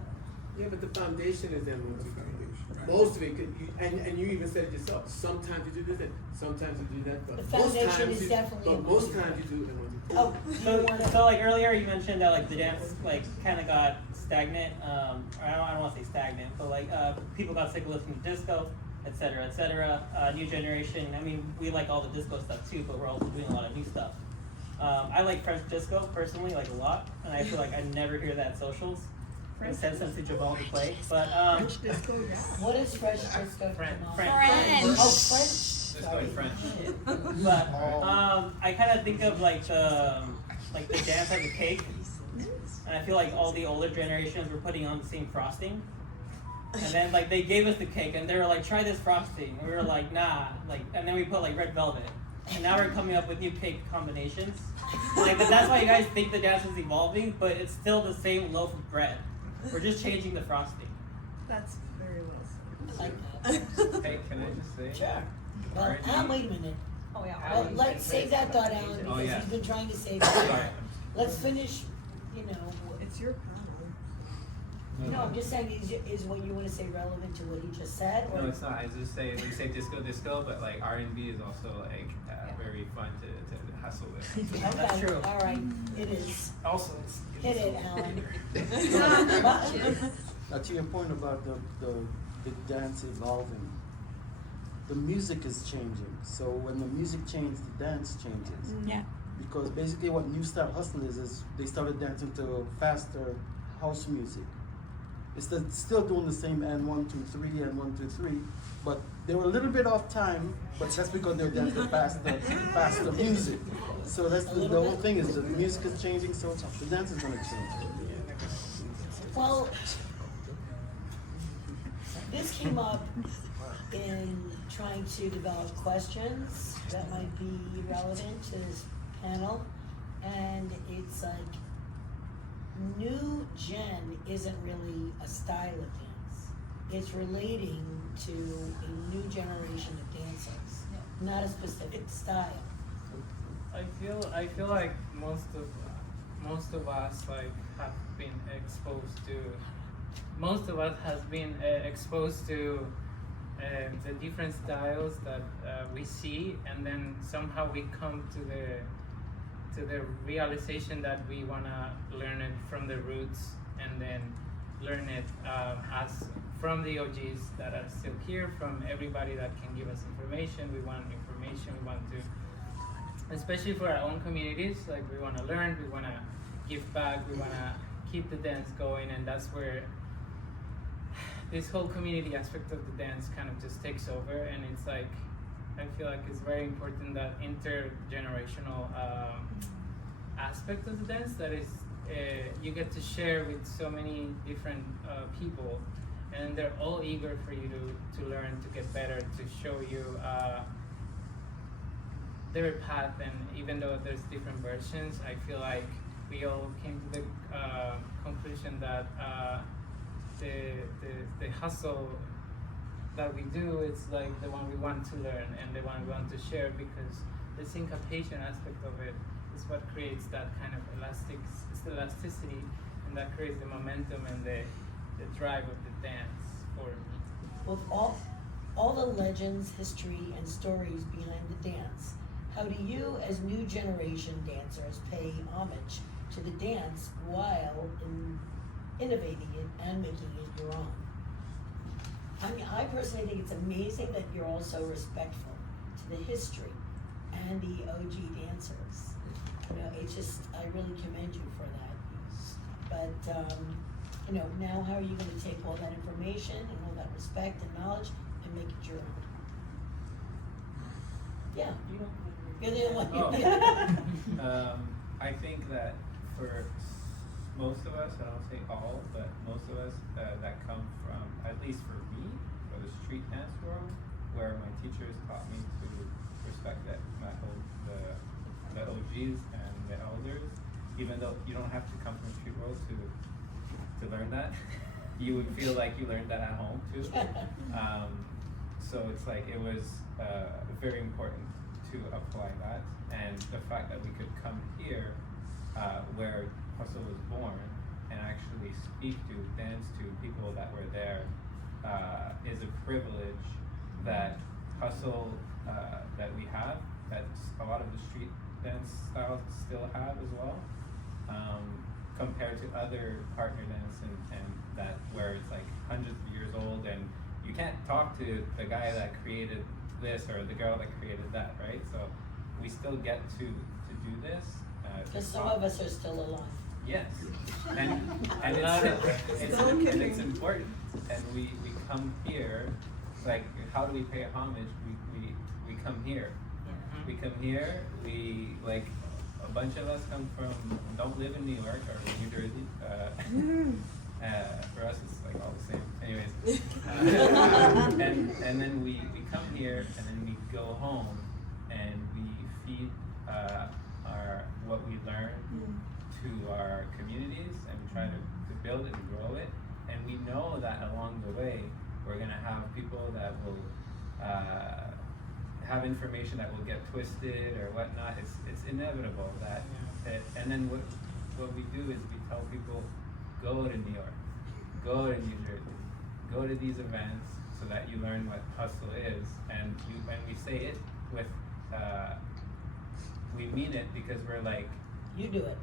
Yeah, but the foundation is in one, two, three. Right. Most of it, and you even said it yourself, sometimes you do this and sometimes you do that, but The most foundation times is you, definitely but in most one, two, times you do it in one, two, three. oh, do you So, want to? so like earlier you mentioned that like the dance like kind of got stagnant. Or I don't want to say stagnant, but like people got sick of listening to disco, et cetera, et cetera. New generation. I mean, we like all the disco stuff too, but we're also doing a lot of new stuff. I like French disco personally, like a lot, and I feel like I never hear that at socials. I send some to Jamal to play, but French disco, yeah. What is French disco? French. Jamal? French. Oh, French. Let's go in French. but I kind of think of like the dance as a cake, and I feel like all the older generations were putting on the same frosting, and then like they gave us the cake and they were like, try this frosting, and we were like, nah, like, and then we put like red velvet, and now we're coming up with new cake combinations. Like, but that's why you guys think the dance is evolving, but it's still the same loaf of bread. We're just changing the frosting. That's very well said. I like that. Hey, can I just say? Sure. Well, R&B. wait a minute. Oh, yeah. Well, let's save that thought, Alan, Oh, because yeah. he's been trying to save Sorry. it. Let's finish, you know. It's your panel. No, I'm just saying, is what you want to say relevant to what he just said? Or No, it's not. I just say we say disco, but like R&B is also like very fun to hustle with. Okay, That's true. all right, it is. Also, it's Hit it, Alan. Now to your point about the dance evolving, the music is changing. So when the music changes, the dance changes. Yeah. Because basically what New Style Hustle is they started dancing to faster house music. It's still doing the same and 1, 2, 3 and 1, 2, 3, but they were a little bit off time, but that's because they're dancing faster music. So that's the whole thing is the music is changing, so the dance is gonna change. Well, this came up in trying to develop questions that might be relevant to this panel, and it's like, new gen isn't really a style of dance. It's relating to a new generation of dancers, not a specific style. I feel like most of us like have been exposed to the different styles that we see, and then somehow we come to the realization that we wanna learn it from the roots, and then learn it as from the OGs that are still here, from everybody that can give us information. We want information. We want to, especially for our own communities, like we want to learn. We want to give back. We want to keep the dance going, and that's where this whole community aspect of the dance kind of just takes over. And it's like, I feel like it's very important that intergenerational aspect of the dance that is you get to share with so many different people, and they're all eager for you to learn, to get better, to show you their path. And even though there's different versions, I feel like we all came to the conclusion that the hustle that we do is like the one we want to learn and the one we want to share, because the syncopation aspect of it is what creates that kind of elasticity, and that creates the momentum and the drive of the dance for me. With all the legends, history, and stories behind the dance, how do you, as new generation dancers, pay homage to the dance while innovating it and making it your own? I mean, I personally think it's amazing that you're also respectful to the history and the OG dancers. you know, it's just, I really commend you for that. But, you know, now how are you gonna take all that information and all that respect and knowledge and make it your own? Yeah, you're the only one. Oh. I think that for most of us, I don't say all, but most of us that come from, at least for me, for the street dance world, where my teachers taught me to respect that the OGs and the elders, even though you don't have to come from street world to learn that. You would feel like you learned that at home too. So it's like it was very important to apply that, and the fact that we could come here where hustle was born and actually speak to, dance to people that were there is a privilege that hustle that we have, that a lot of the street dance styles still have as well, compared to other partner dance and that where it's like hundreds of years old and you can't talk to the guy that created this or the girl that created that, right? So we still get to do this. Because some of us are still alive. Yes, and it's important, and we come here, like how do we pay homage? We come here. We come here. We like a bunch of us come from don't live in New York or New Jersey. For us, it's like all the same. Anyways, and then we come here, and then we go home, and we feed our what we learn to our communities, and we try to build it and grow it. And we know that along the way, we're gonna have people that will have information that will get twisted or whatnot. It's inevitable that and then what we do is we tell people, go to New York, go to New Jersey, go to these events so that you learn what hustle is. And when we say it with, we mean it because we're like, you do it.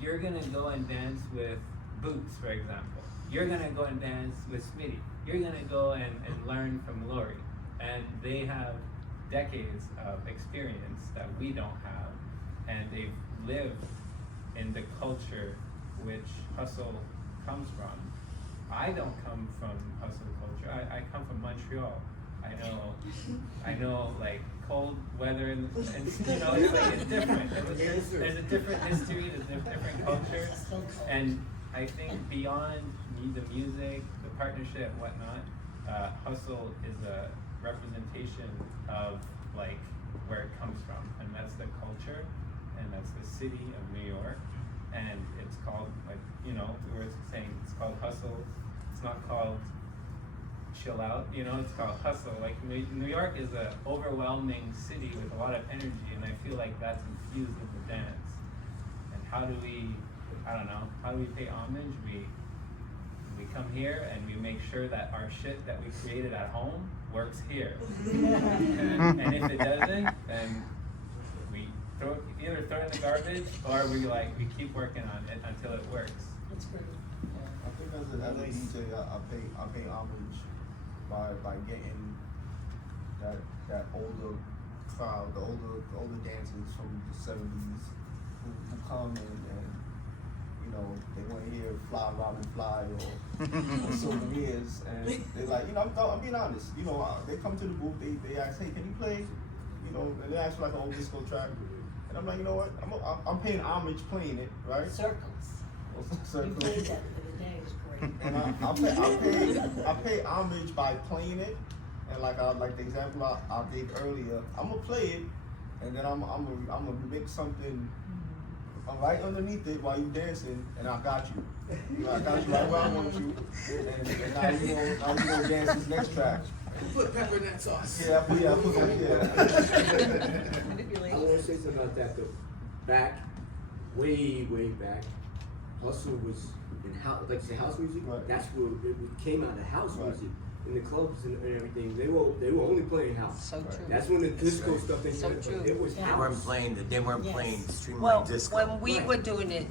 You're gonna go and dance with Boots, for example. You're gonna go and dance with Smitty. You're gonna go and learn from Lori. And they have decades of experience that we don't have, and they've lived in the culture which hustle comes from. I don't come from hustle culture. I come from Montreal. I know like cold weather and you know, it's like it's different. There's a different history, there's a different culture. And I think beyond the music, the partnership, whatnot, hustle is a representation of like where it comes from, and that's the culture, and that's the city of New York, and it's called, like, you know, we were saying, it's called hustle. It's not called chill out, you know, it's called hustle. Like New York is an overwhelming city with a lot of energy, and I feel like that's infused in the dance. And how do we, I don't know, how do we pay homage? We come here and we make sure that our shit that we created at home works here. And if it doesn't, then we either throw it in the garbage, or we keep working on it until it works. That's great. I think as a DJ, I pay homage by getting that older crowd, the older dancers from the 70s who come and you know, they want to hear Fly Robin Fly or Souvenirs, and they're like, you know, I'm being honest, you know, they come to the booth, they ask, hey, can you play, you know, and they ask for like an old disco track, and I'm like, you know what, I'm paying homage playing it, right? Circles. Circles. You played that the other day, it was great. And I pay homage by playing it, and like the example I gave earlier, I'm gonna play it, and then I'm gonna mix something right underneath it while you dancing, and I got you. You know, I got you right where I want you, and now you gonna dance this next track. Put pepper in that sauce. Yeah, I put that. I want to say something about that though. Back, way back, hustle was in house, like you say, house music. Right. That's where it came out of house Right. music. In the clubs and everything, they were only playing house. So true. That's when the disco stuff they So did. true. It was Yeah. house. They weren't Yes. playing streamlined Well, disco. when we were doing it,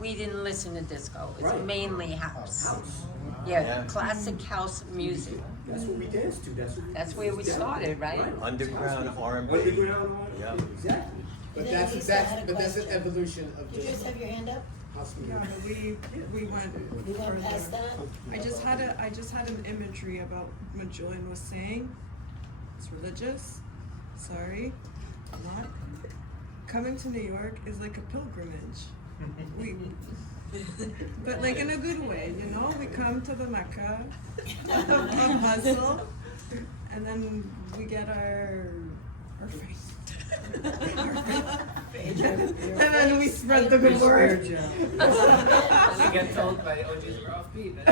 we didn't listen to disco. It's Right. mainly house. House. Yeah, Yeah. classic house music. That's what we danced to. That's where we started, right? Underground R&B. Underground. Yeah. Exactly. But Then that's Lisa had a an question. evolution of Did you guys just have your hand up? house Yeah, music. but we went You went past further. that? I just had an imagery about what Julian was saying. It's religious. Sorry, not. Coming to New York is like a pilgrimage. We, but like in a good way, you know. We come to the Mecca of hustle, and then we get our faith. And then we spread the good word. You get told by OGs we're off beat. They're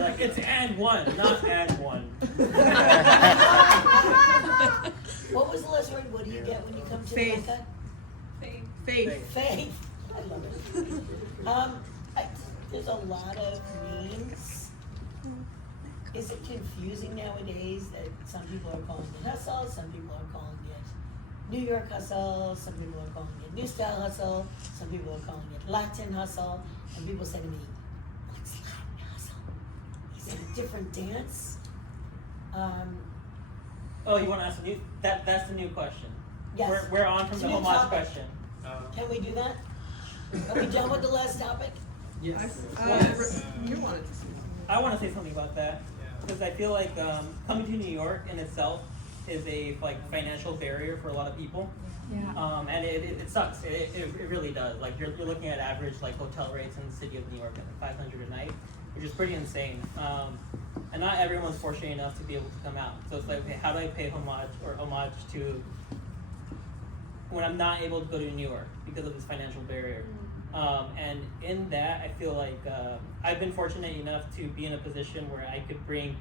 like, it's and one, not and one. What was the last word? What do you get when you come to Faith. Mecca? Faith. Faith. I love it. There's a lot of names. Is it confusing nowadays that some people are calling it hustle, some people are calling it New York hustle, some people are calling it New Style hustle, some people are calling it Latin hustle, and people say to me, what's Latin hustle? Is it a different dance? Oh, you want to ask a new? That's the new question. Yes. We're on from It's the a new homage topic. question. Can we do that? Are we done with the last topic? Yes. You wanted to say something. I want to say something about that because I feel like coming to New York in itself is a financial barrier for a lot of people. Yeah. And it sucks. It really does. Like you're looking at average hotel rates in the city of New York at $500 a night, which is pretty insane. And not everyone's fortunate enough to be able to come out. So it's like, okay, how do I pay homage to when I'm not able to go to New York because of this financial barrier? And in that, I feel like I've been fortunate enough to be in a position where I could bring,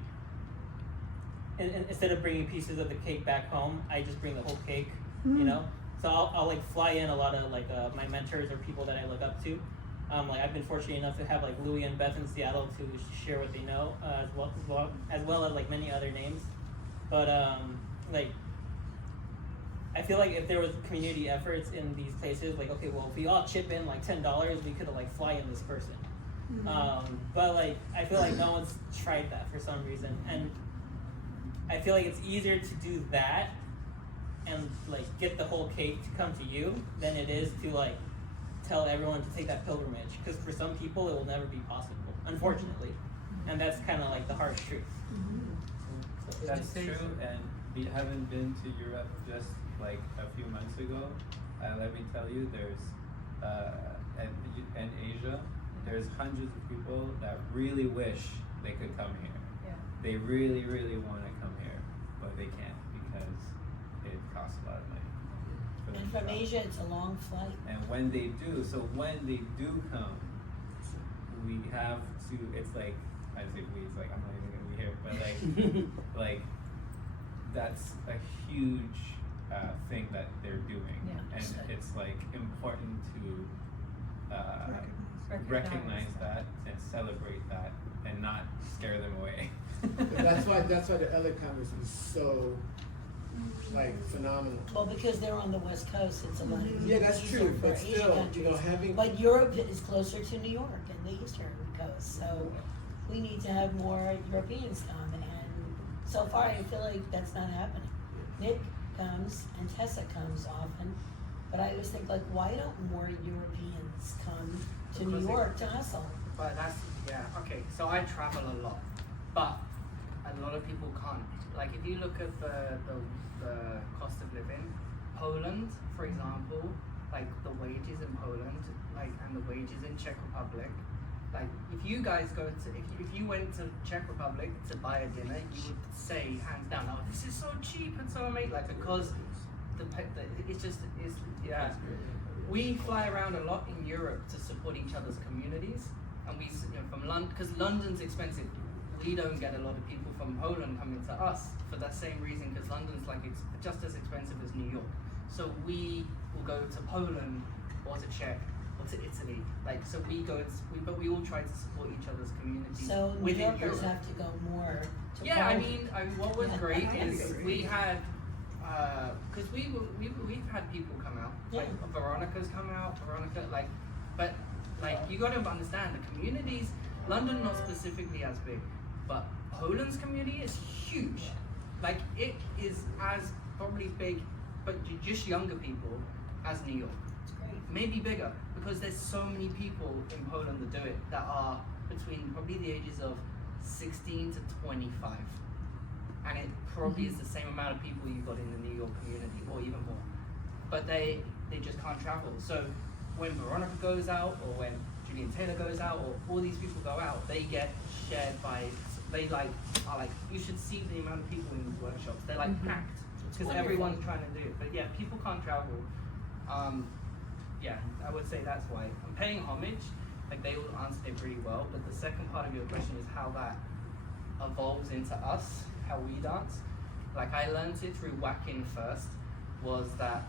instead of bringing pieces of the cake back home, I just bring the whole cake, you know? So I'll fly in a lot of my mentors or people that I look up to. I've been fortunate enough to have Louis and Beth in Seattle to share what they know, as well as many other names. But I feel like if there was community efforts in these places, okay, well, if we all chip in $10, we could fly in this person. But I feel like no one's tried that for some reason, and I feel like it's easier to do that and get the whole cake to come to you than it is to tell everyone to take that pilgrimage, because for some people it will never be possible, unfortunately, and that's kind of the harsh truth. That's true, and we haven't been to Europe just a few months ago. Let me tell you, there's in Asia, there's hundreds of people that really wish they could come here. Yeah. They really, really want to come here, but they can't because it costs a lot of money. for them And to from travel. Asia, it's a long flight. And when they do come, we have to, it's I say we, it's I'm not even gonna be here, but that's a huge thing that they're doing. Yeah. And it's important to recognize that and celebrate that and not scare them away. That's why the LA Congress was so phenomenal. Well, because they're on the West Coast, it's a lot Yeah, that's easier true, for but Asian still, countries. having. But Europe is closer to New York and the Eastern Coast, so we need to have more Europeans come, and so far I feel like that's not happening. Nick comes and Tessa comes often, but I always think why don't more Europeans come to New Because York to hustle? But that's, yeah, okay, so I travel a lot, but a lot of people can't. If you look at the cost of living, Poland, for example, the wages in Poland, and the wages in Czech Republic, if you guys if you went to Czech Republic to buy a dinner, you would say hands down, oh, this is so cheap and so amazing, because yeah. We fly around a lot in Europe to support each other's communities, and we, from London, because London's expensive. We don't get a lot of people from Poland coming to us for that same reason, because London's it's just as expensive as New York. So we will go to Poland or to Czech or to Italy. So but we all try to support each other's communities. So New within Yorkers Europe. have to go more to Yeah, I Poland. mean, what was great I is agree. we had, because we've had people come out, Veronica's come out, but you got to understand the communities. London not specifically as big, but Poland's community is huge. It is as probably big but just younger people as New York. It's great. Maybe bigger, because there's so many people in Poland that do it that are between probably the ages of 16 to 25. And it probably is the same amount of people you've got in the New York community, or even more. But they just can't travel. So when Veronica goes out, or when Julien Taylor goes out, or all these people go out, they get shared by, they like, are like, you should see the amount of people in these workshops. They're like packed, because everyone's trying to do it. But yeah, people can't travel. Yeah, I would say that's why. I'm paying homage, like they will answer it pretty well, but the second part of your question is how that evolves into us, how we dance. Like I learned it through whacking first, was that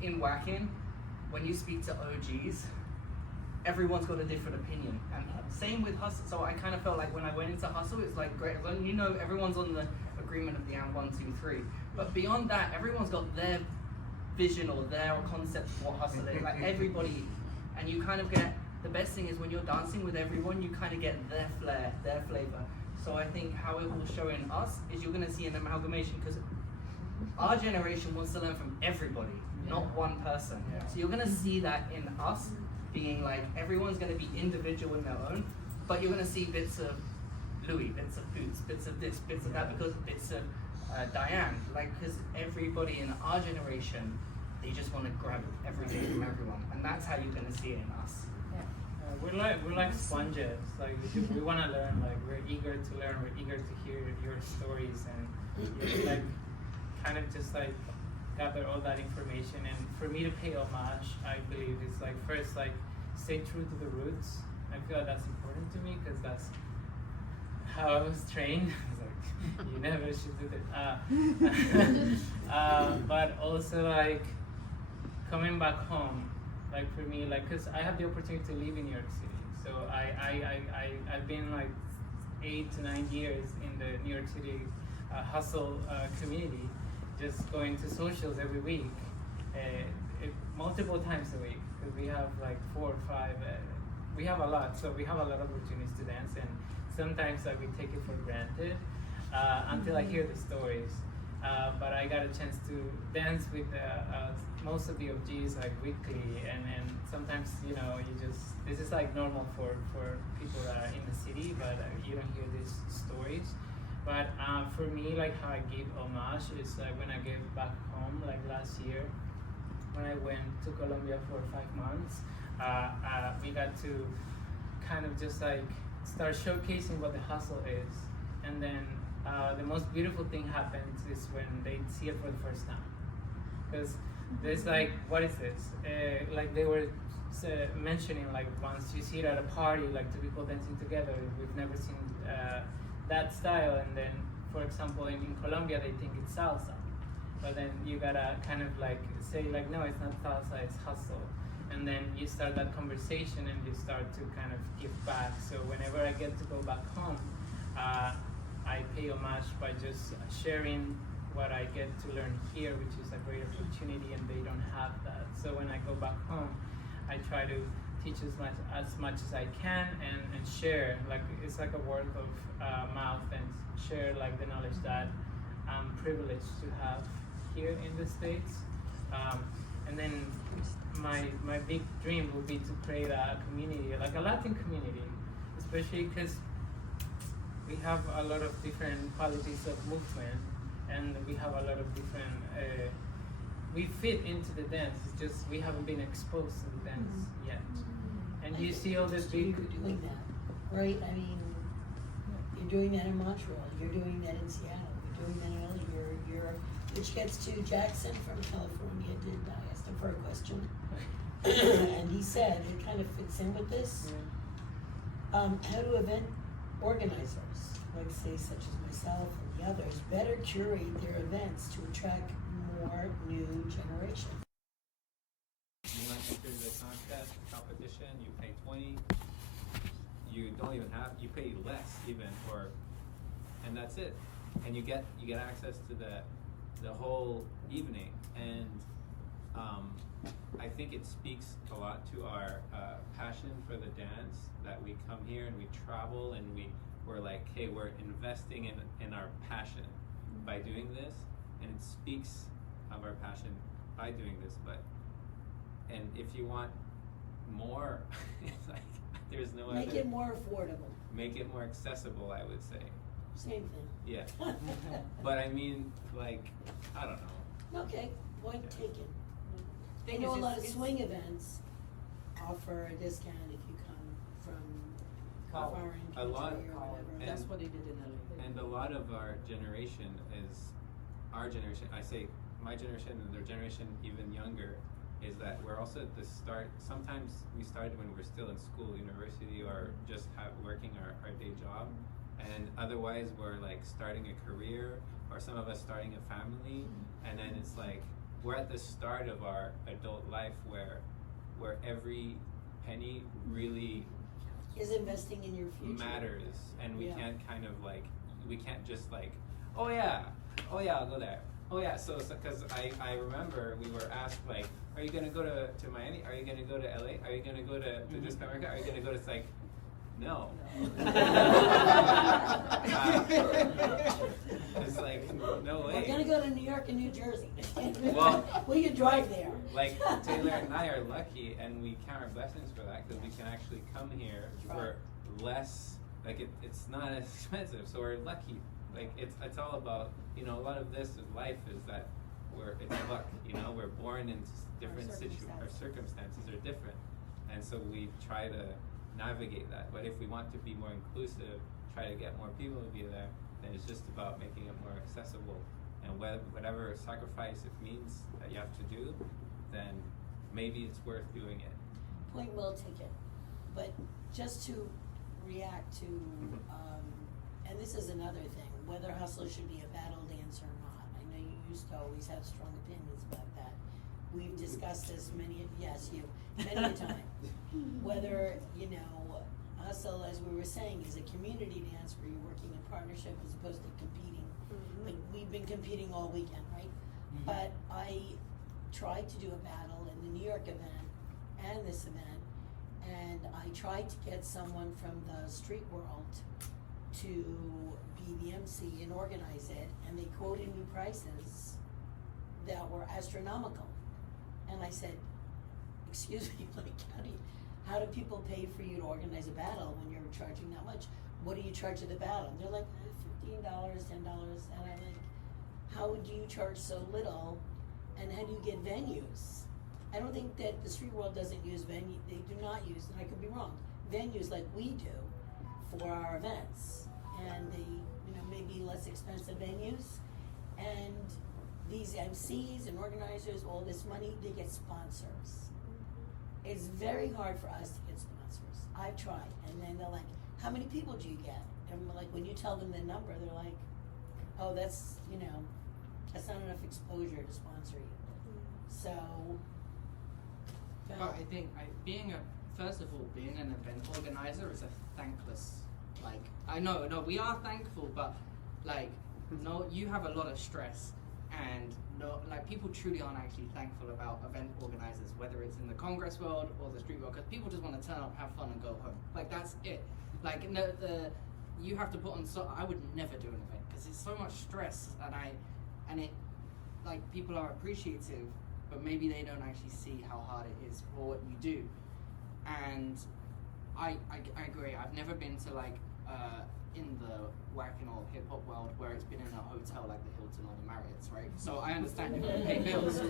in whacking, when you speak to OGs, everyone's got a different opinion. And same with hustle. So I kind of felt like when I went into hustle, it's like great, you know, everyone's on the agreement of the and 1, 2, 3. But beyond that, everyone's got their vision or their concept of what hustle is. Like everybody, and you kind of get, the best thing is when you're dancing with everyone, you kind of get their flair, their flavor. So I think how it will show in us is you're gonna see an amalgamation, because our generation wants to learn from everybody, not one person. So you're gonna see that in us being like, everyone's gonna be individual in their own, but you're gonna see bits of Louis, bits of Boots, bits of this, bits of that, because bits of Diane, like, because everybody in our generation, they just want to grab everything from everyone, and that's how you're gonna see it in us. We're like sponges. Like we want to learn. Like we're eager to learn. We're eager to hear your stories, and like kind of just like gather all that information. And for me to pay homage, I believe is like first like stay true to the roots. I feel like that's important to me because that's how I was trained. It's like you never should do that. But also like coming back home. Like for me, like, cause I have the opportunity to live in New York City, so I've been like 8 to 9 years in the New York City hustle community, just going to socials every week, multiple times a week, because we have like 4 or 5, we have a lot, so we have a lot of opportunities to dance, and sometimes like we take it for granted until I hear the stories. But I got a chance to dance with most of the OGs like weekly, and sometimes you know this is like normal for people that are in the city, but you don't hear these stories. But for me, like how I give homage is like when I gave back home, like last year when I went to Colombia for 5 months, we got to kind of just like start showcasing what the hustle is, and then the most beautiful thing happens is when they see it for the first time, because there's like, what is this? Like they were mentioning, like once you see it at a party, like 2 people dancing together, we've never seen that style. And then, for example, in Colombia, they think it's salsa, but then you gotta kind of like say like, no, it's not salsa, it's hustle. And then you start that conversation and you start to kind of give back. So whenever I get to go back home, I pay homage by just sharing what I get to learn here, which is a great opportunity, and they don't have that. So when I go back home, I try to teach as much as I can, and share, like it's like a word of mouth, and share like the knowledge that I'm privileged to have here in the States. And then my big dream would be to create a community, like a Latin community, especially because we have a lot of different qualities of movement, and we have a lot of different, we fit into the dance, it's just we haven't been exposed to the dance yet. And you see all this big... You're doing that, right? I mean, you're doing that in Montreal, you're doing that in Seattle, you're doing that in LA, which gets to Jackson from California. I asked him for a question, and he said it kind of fits in with this. How do event organizers, like say such as myself and the others, better curate their events to attract more new generation? You want to enter the contest, competition, you pay 20, you don't even have, you pay less even, and that's it. And you get access to the whole evening, and I think it speaks a lot to our passion for the dance, that we come here and we travel and we're like, hey, we're investing in our passion by doing this, and it speaks of our passion by doing this. And if you want more, it's like there's no Make other. it more affordable. Make it more accessible, I would say. Same thing. Yeah. But I mean, like, I don't know. Okay, point Yeah. taken. I Thing know is, a lot of it's- swing events offer a discount if you come from a foreign A lot- country or whatever. and- That's what he did in LA. And a lot of our generation is, our generation, I say my generation and their generation even younger, is that we're also at the start, sometimes we started when we're still in school, university, or just working our day job. And otherwise we're like starting a career, or some of us starting a family, and then it's like, we're at the start of our adult life where every penny really Is investing in your future. matters, and we Yeah. can't kind of like, we can't just like, oh yeah, I'll go there. Oh yeah, so because I remember we were asked like, are you gonna go to Miami? Are you gonna go to LA? Are you gonna go to this America? Are you gonna go to, it's like, no. It's like, no way. We're gonna go to New York and New Jersey. Well, we can drive there. Like Taylor and I are lucky, and we count our blessings for that, because we can actually come here for less. Like it's not as expensive, so we're lucky. Like it's all about, you know, a lot of this of life is that it's luck. You know, we're born into different situations. Our circumstances are different, and so we try to navigate that. But if we want to be more inclusive, try to get more people to be there, then it's just about making it more accessible. And whatever sacrifice it means that you have to do, then maybe it's worth doing it. Point well taken. But just to react to, and this is another thing, whether hustle should be a battle dance or not. I know you used to always have strong opinions about that. We've discussed this many a time. Whether, you know, hustle, as we were saying, is a community dance where you're working in partnership as opposed to competing. Like, we've been competing all weekend, right? But I tried to do a battle in the New York event and this event, and I tried to get someone from the street world to be the MC and organize it, and they quoted me prices that were astronomical. And I said, excuse me, like, how do people pay for you to organize a battle when you're charging that much? What do you charge at the battle? And they're like, $15, $10, and I'm like, how would you charge so little, and how do you get venues? I don't think that the street world doesn't use venue, they do not use, and I could be wrong, venues like we do for our events, and they, you know, maybe less expensive venues, and these MCs and organizers, all this money, they get sponsors. It's very hard for us to get sponsors. I've tried, and then they're like, how many people do you get? And we're like, when you tell them the number, they're like, oh, that's, you know, that's not enough exposure to sponsor you. So, But I think being an event organizer is a thankless, like, I know, no, we are thankful, but like, no, you have a lot of stress, and no, like, people truly aren't actually thankful about event organizers, whether it's in the Congress world or the street world, because people just want to turn up, have fun, and go home. Like, that's it. Like, you have to put on, so I would never do an event, because it's so much stress, and it, like, people are appreciative, but maybe they don't actually see how hard it is for what you do. And I agree. I've never been to, like, in the whacking or hip hop world where it's been in a hotel like the Hilton or the Marriott's, right? So I understand you gotta pay bills.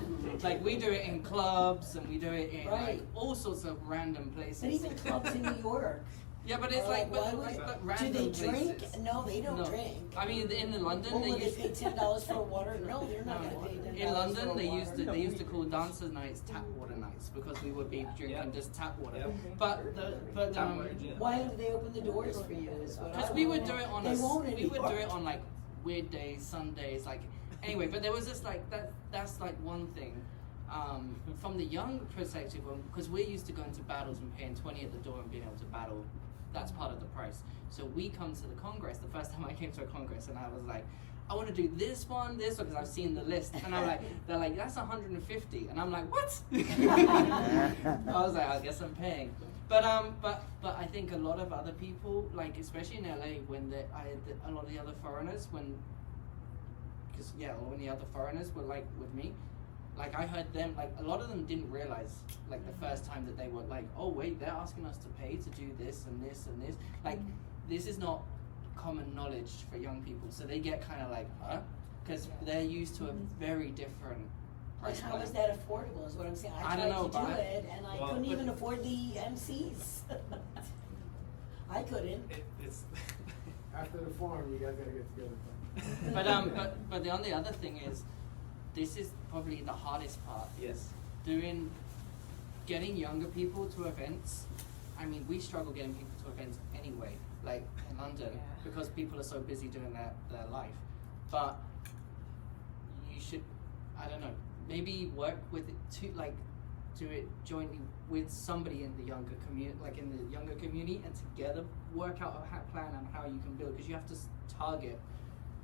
Like, we do it in clubs, and we do it in like all sorts of random places. but even clubs in New York. Yeah, but it's are like, why but would- random do they drink? places. No, they don't No. drink. I mean, in London, Or they will they used pay $10 for water? No, they're not No. gonna pay $10 In London, for they water. used to call dancer nights tap water nights, because we would be drinking just tap water. Yep. But Tap water gin. Why don't they open the doors for you? Is what I because we would want. do it on They won't we would do anymore. it on like weird days, Sundays, like anyway. But there was just like that's like one thing. From the young perspective, because we're used to going to battles and paying 20 at the door and being able to battle, that's part of the price. So we come to the Congress. The first time I came to a Congress, and I was like, I want to do this one, because I've seen the list, and I'm like, they're like, that's 150, and I'm like, what? I was like, I guess I'm paying. But I think a lot of other people, like especially in LA, when a lot of the other foreigners, when because all the other foreigners were like with me. Like I heard them, like a lot of them didn't realize like the first time that they were like, oh wait, they're asking us to pay to do this and this and this. Like this is not common knowledge for young people, so they get kind of like, huh? Because they're used to a very different But price how point. is that affordable is what I'm saying. I don't know, tried to do but it and I couldn't even afford the MCs. I couldn't. It's After the forum, you guys gotta get together. But the only other thing is, this is probably the hardest part. yes. Getting younger people to events. I mean, we struggle getting people to events anyway, like in London, because people are so busy doing their life. But you should, I don't know, maybe work with it to do it jointly with somebody in the younger community, and together work out a plan on how you can build, because you have to target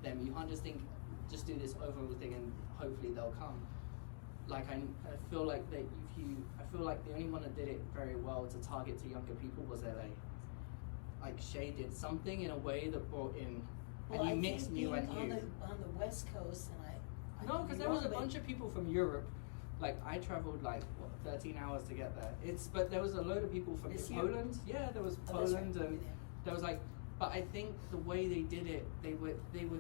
them. You can't just just do this overall thing and hopefully they'll come. Like I feel like that I feel like the only one that did it very well to target to younger people was LA. Like Shay did something in a way that brought in, and you mix new and new. On the West Coast, and I No, could because be there was a wrong, bunch of people from Europe. Like I traveled 13 hours to get there. But there was a load of people from This year? Poland. Yeah, there was Oh, that's right. Poland, and there was but I think the way they did it, they were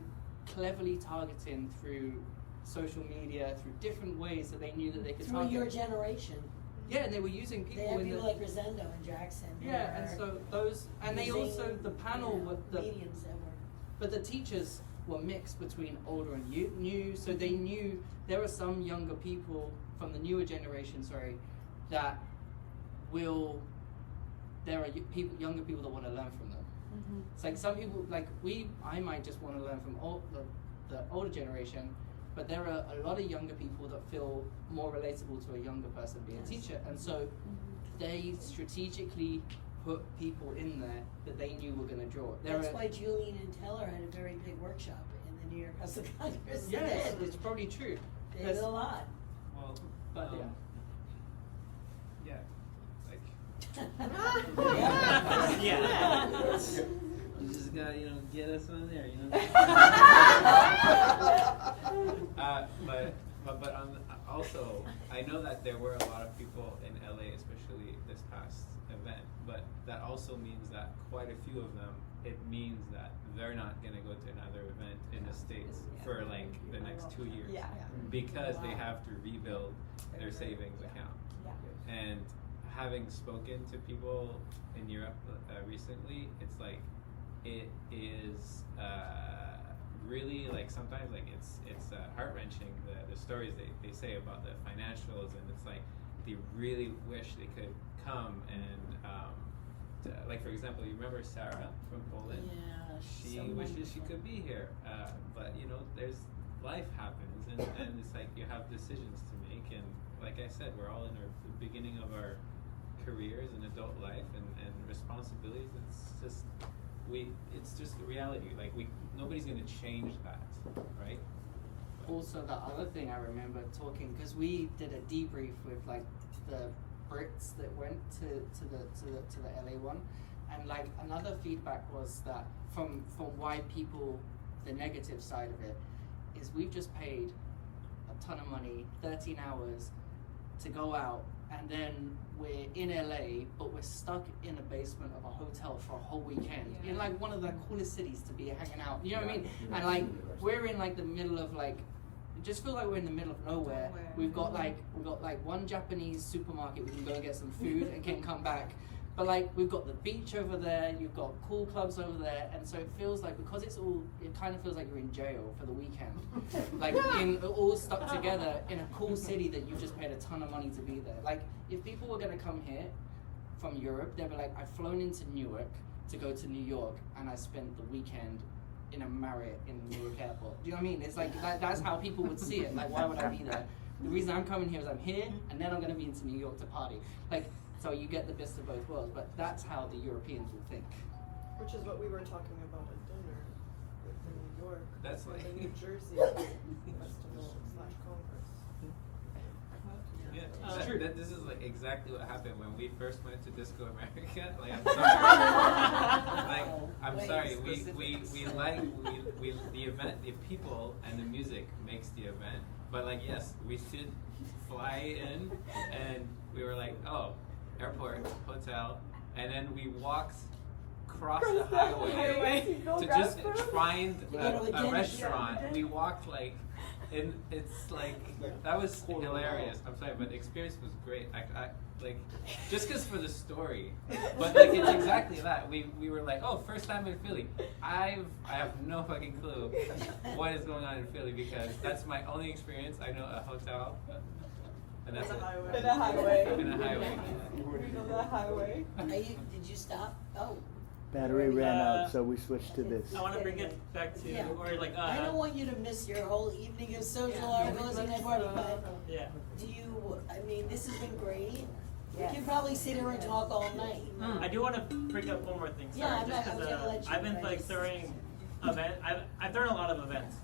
cleverly targeting through social media, through different ways that they knew that they could through target. your generation. Yeah, and they were using people They have in people the like Rosendo and Jackson. who yeah, and are so those, and they using, also the panel with the mediums that were. but the teachers were mixed between older and new, so they knew there are some younger people from the newer generation, that there are younger people that want to learn from them. It's like some people, I might just want to learn from the older generation, but there are a lot of younger people that feel more relatable to a younger person being a teacher, and so they strategically put people in there that they knew were going to draw. That's why Julien and Teller had a very big workshop in the New York House of Congress. Yes, it's probably true. They did a lot. Well, But yeah, like Yeah. You just gotta, get us on there, but also, I know that there were a lot of people in LA, especially this past event, but that also means that quite a few of them, it means that they're not gonna go to another event in the States for the next 2 years. Because they have to rebuild their savings account. And having spoken to people in Europe recently, it's it is really sometimes it's heart-wrenching the stories they say about the financials, and it's they really wish they could come and for example, you remember Sarah from Poland? Yeah, She so wishes wonderful. she could be here, but there's life happens, and it's you have decisions to make, and like I said, we're all in the beginning of our careers and adult life and responsibilities. It's just the reality. Nobody's gonna change that, right? also the other thing I remember talking, because we did a debrief with the Brits that went to the LA one, and another feedback was that from why people, the negative side of it is we've just paid a ton of money, 13 hours to go out, and then we're in LA, but we're stuck in the basement of a hotel for a whole weekend in one of the coolest cities to be hanging out. You know what I mean? And we're in the middle of it just feel like we're in the middle of nowhere. We've got one Japanese supermarket we can go and get some food and can come back. But we've got the beach over there, you've got cool clubs over there, and so it feels because it kind of feels like you're in jail for the weekend. All stuck together in a cool city that you've just paid a ton of money to be there. If people were gonna come here from Europe, they'd be I've flown into Newark to go to New York, and I spent the weekend in a Marriott in Newark Airport. Do you know what I mean? It's that's how people would see it. Why would I be there? The reason I'm coming here is I'm here, and then I'm gonna be into New York to party. So you get the best of both worlds, but that's how the Europeans will think. Which is what we were talking about at dinner with the New York. That's for like- the New Jersey festival / Congress. Yeah, Oh. it's true. This is exactly what happened when we first went to Disco America. I'm sorry. I'm sorry. We the event, the people and the music makes the event. But like, yes, we should fly in, and we were like, oh, airport, hotel, and then we walked across the highway to just find a restaurant. We walked like, and it's like, that was hilarious. I'm sorry, but the experience was great. I like, just cause for the story, but like it's exactly that. We were like, oh, first time in Philly. I have no fucking clue what is going on in Philly because that's my only experience. I know a hotel, and that's it. In a highway. In a highway. We know the highway. Did you stop? Oh. Battery ran out, so we switched to this. I want to bring it back to, Yeah. or like, I don't want you to miss your whole evening of social articles and party, but yeah. do you, I mean, this has been great. We can probably sit here and talk all night. I do want to bring up one more thing. Sorry, Yeah, just I was 'cause, gonna let you I've been like finish. throwing I've thrown a lot of events,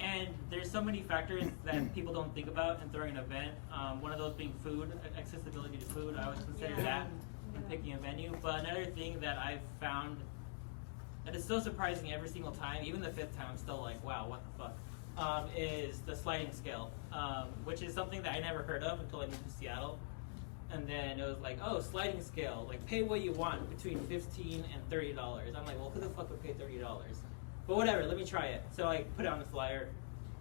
and there's so many factors that people don't think about in throwing an event. One of those being food, accessibility to food. I always consider that in picking a venue. But another thing that I've found that is so surprising every single time, even the fifth time, I'm still like, wow, what the fuck, is the sliding scale, which is something that I never heard of until I moved to Seattle. And then it was like, oh, sliding scale, like pay what you want between $15 and $30. I'm like, well, who the fuck would pay $30? But whatever, let me try it. So I put it on the flyer,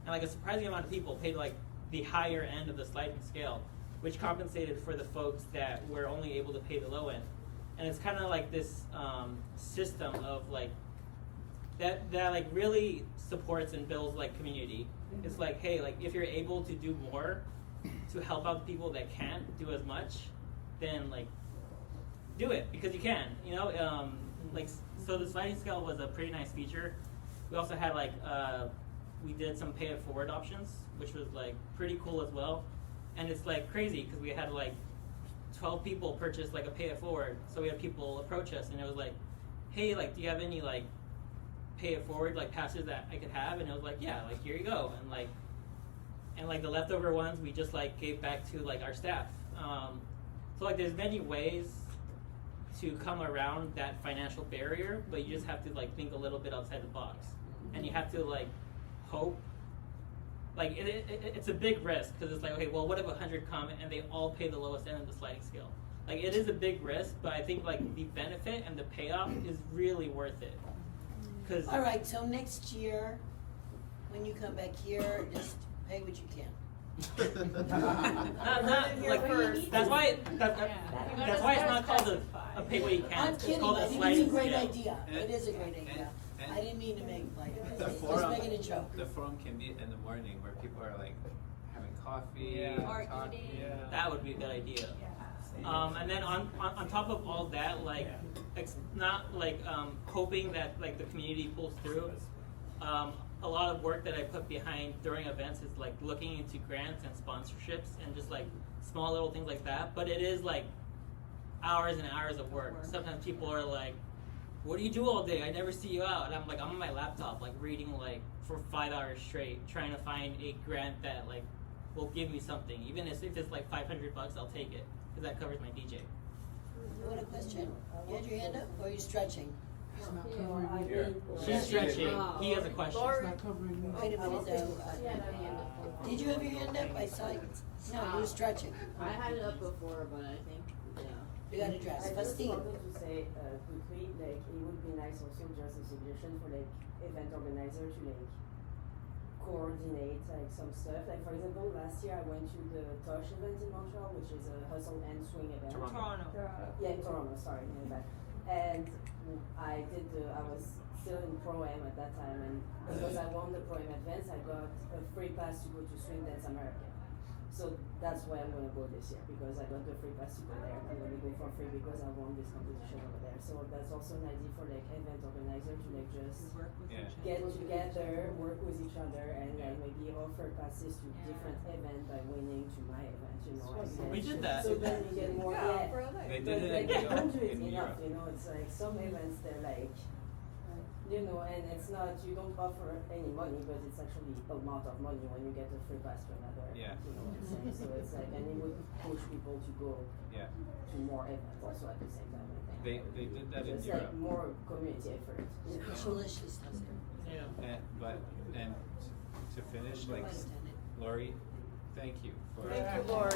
and like a surprising amount of people paid like the higher end of the sliding scale, which compensated for the folks that were only able to pay the low end. And it's kind of like this system of like that like really supports and builds like community. It's like, hey, like if you're able to do more to help out the people that can't do as much, then like do it because you can, you know. Like so, the sliding scale was a pretty nice feature. We also had like we did some pay it forward options, which was like pretty cool as well. And it's like crazy because we had like 12 people purchase like a pay it forward. So we had people approach us and it was like, hey, like do you have any like pay it forward like passes that I could have? And it was like, yeah, like here you go. And like the leftover ones we just like gave back to like our staff. So like there's many ways to come around that financial barrier, but you just have to like think a little bit outside the box. And you have to like hope. Like it's a big risk because it's like, okay, well, what if 100 come and they all pay the lowest end of the sliding scale? Like it is a big risk, but I think like the benefit and the payoff is really worth it. Cause All right, so next year, when you come back here, just pay what you can. not like that's why it's not called a pay what you can. I'm It's kidding, called I a think sliding it's a great scale. idea. It is a great idea. I didn't mean to make like, The just forum, making a joke. the forum can be in the morning where people are like having coffee, Or talking. That would be a good idea. And then on top of all that, like it's not like hoping that like the community pulls through. A lot of work that I put behind during events is like looking into grants and sponsorships and just like small little things like that. But it is like hours and hours of work. Sometimes people are like, what do you do all day? I never see you out. And I'm like, I'm on my laptop, like reading like for 5 hours straight, trying to find a grant that like will give me something. Even if it's like $500, I'll take it because that covers my DJ. You want a question? You had your hand up, or are you stretching? She's stretching. He has a question. Wait a minute though. Did you have your hand up? I saw you. No, you were stretching. I had it up before, but I think, You got a dress. I just Fastine. wanted to say quickly, like it would be nice also just a suggestion for like event organizer to like coordinate like some stuff. Like for example, last year I went to the Tosh event in Montreal, which is a hustle and swing event. Toronto. Yeah, in Toronto. Sorry, my bad. And I was still in Pro-Am at that time, and because I won the Pro-Am advance, I got a free pass to go to Swing Dance America. So that's why I'm gonna go this year, because I got the free pass to go there. I'm gonna go for free because I won this competition over there. So that's also an idea for like event organizer to like just get together, work with each other, and like maybe offer passes to different events by winning to my event, you know. And We did that. So then you get more. They did it Like, in they don't do it in enough, Europe. you know. It's like some events they're like, you know, and it's not, you don't offer any money, but it's actually a lot of money when you get a free pass to another event, you know what I'm saying? So it's like, and it would push people to go Yeah. to more events also at the same time, I think. They did that in It's Europe. like more community effort. you know. Delicious, does it? Yeah. And to finish, like, Lori, thank you for. Thank you, Lori.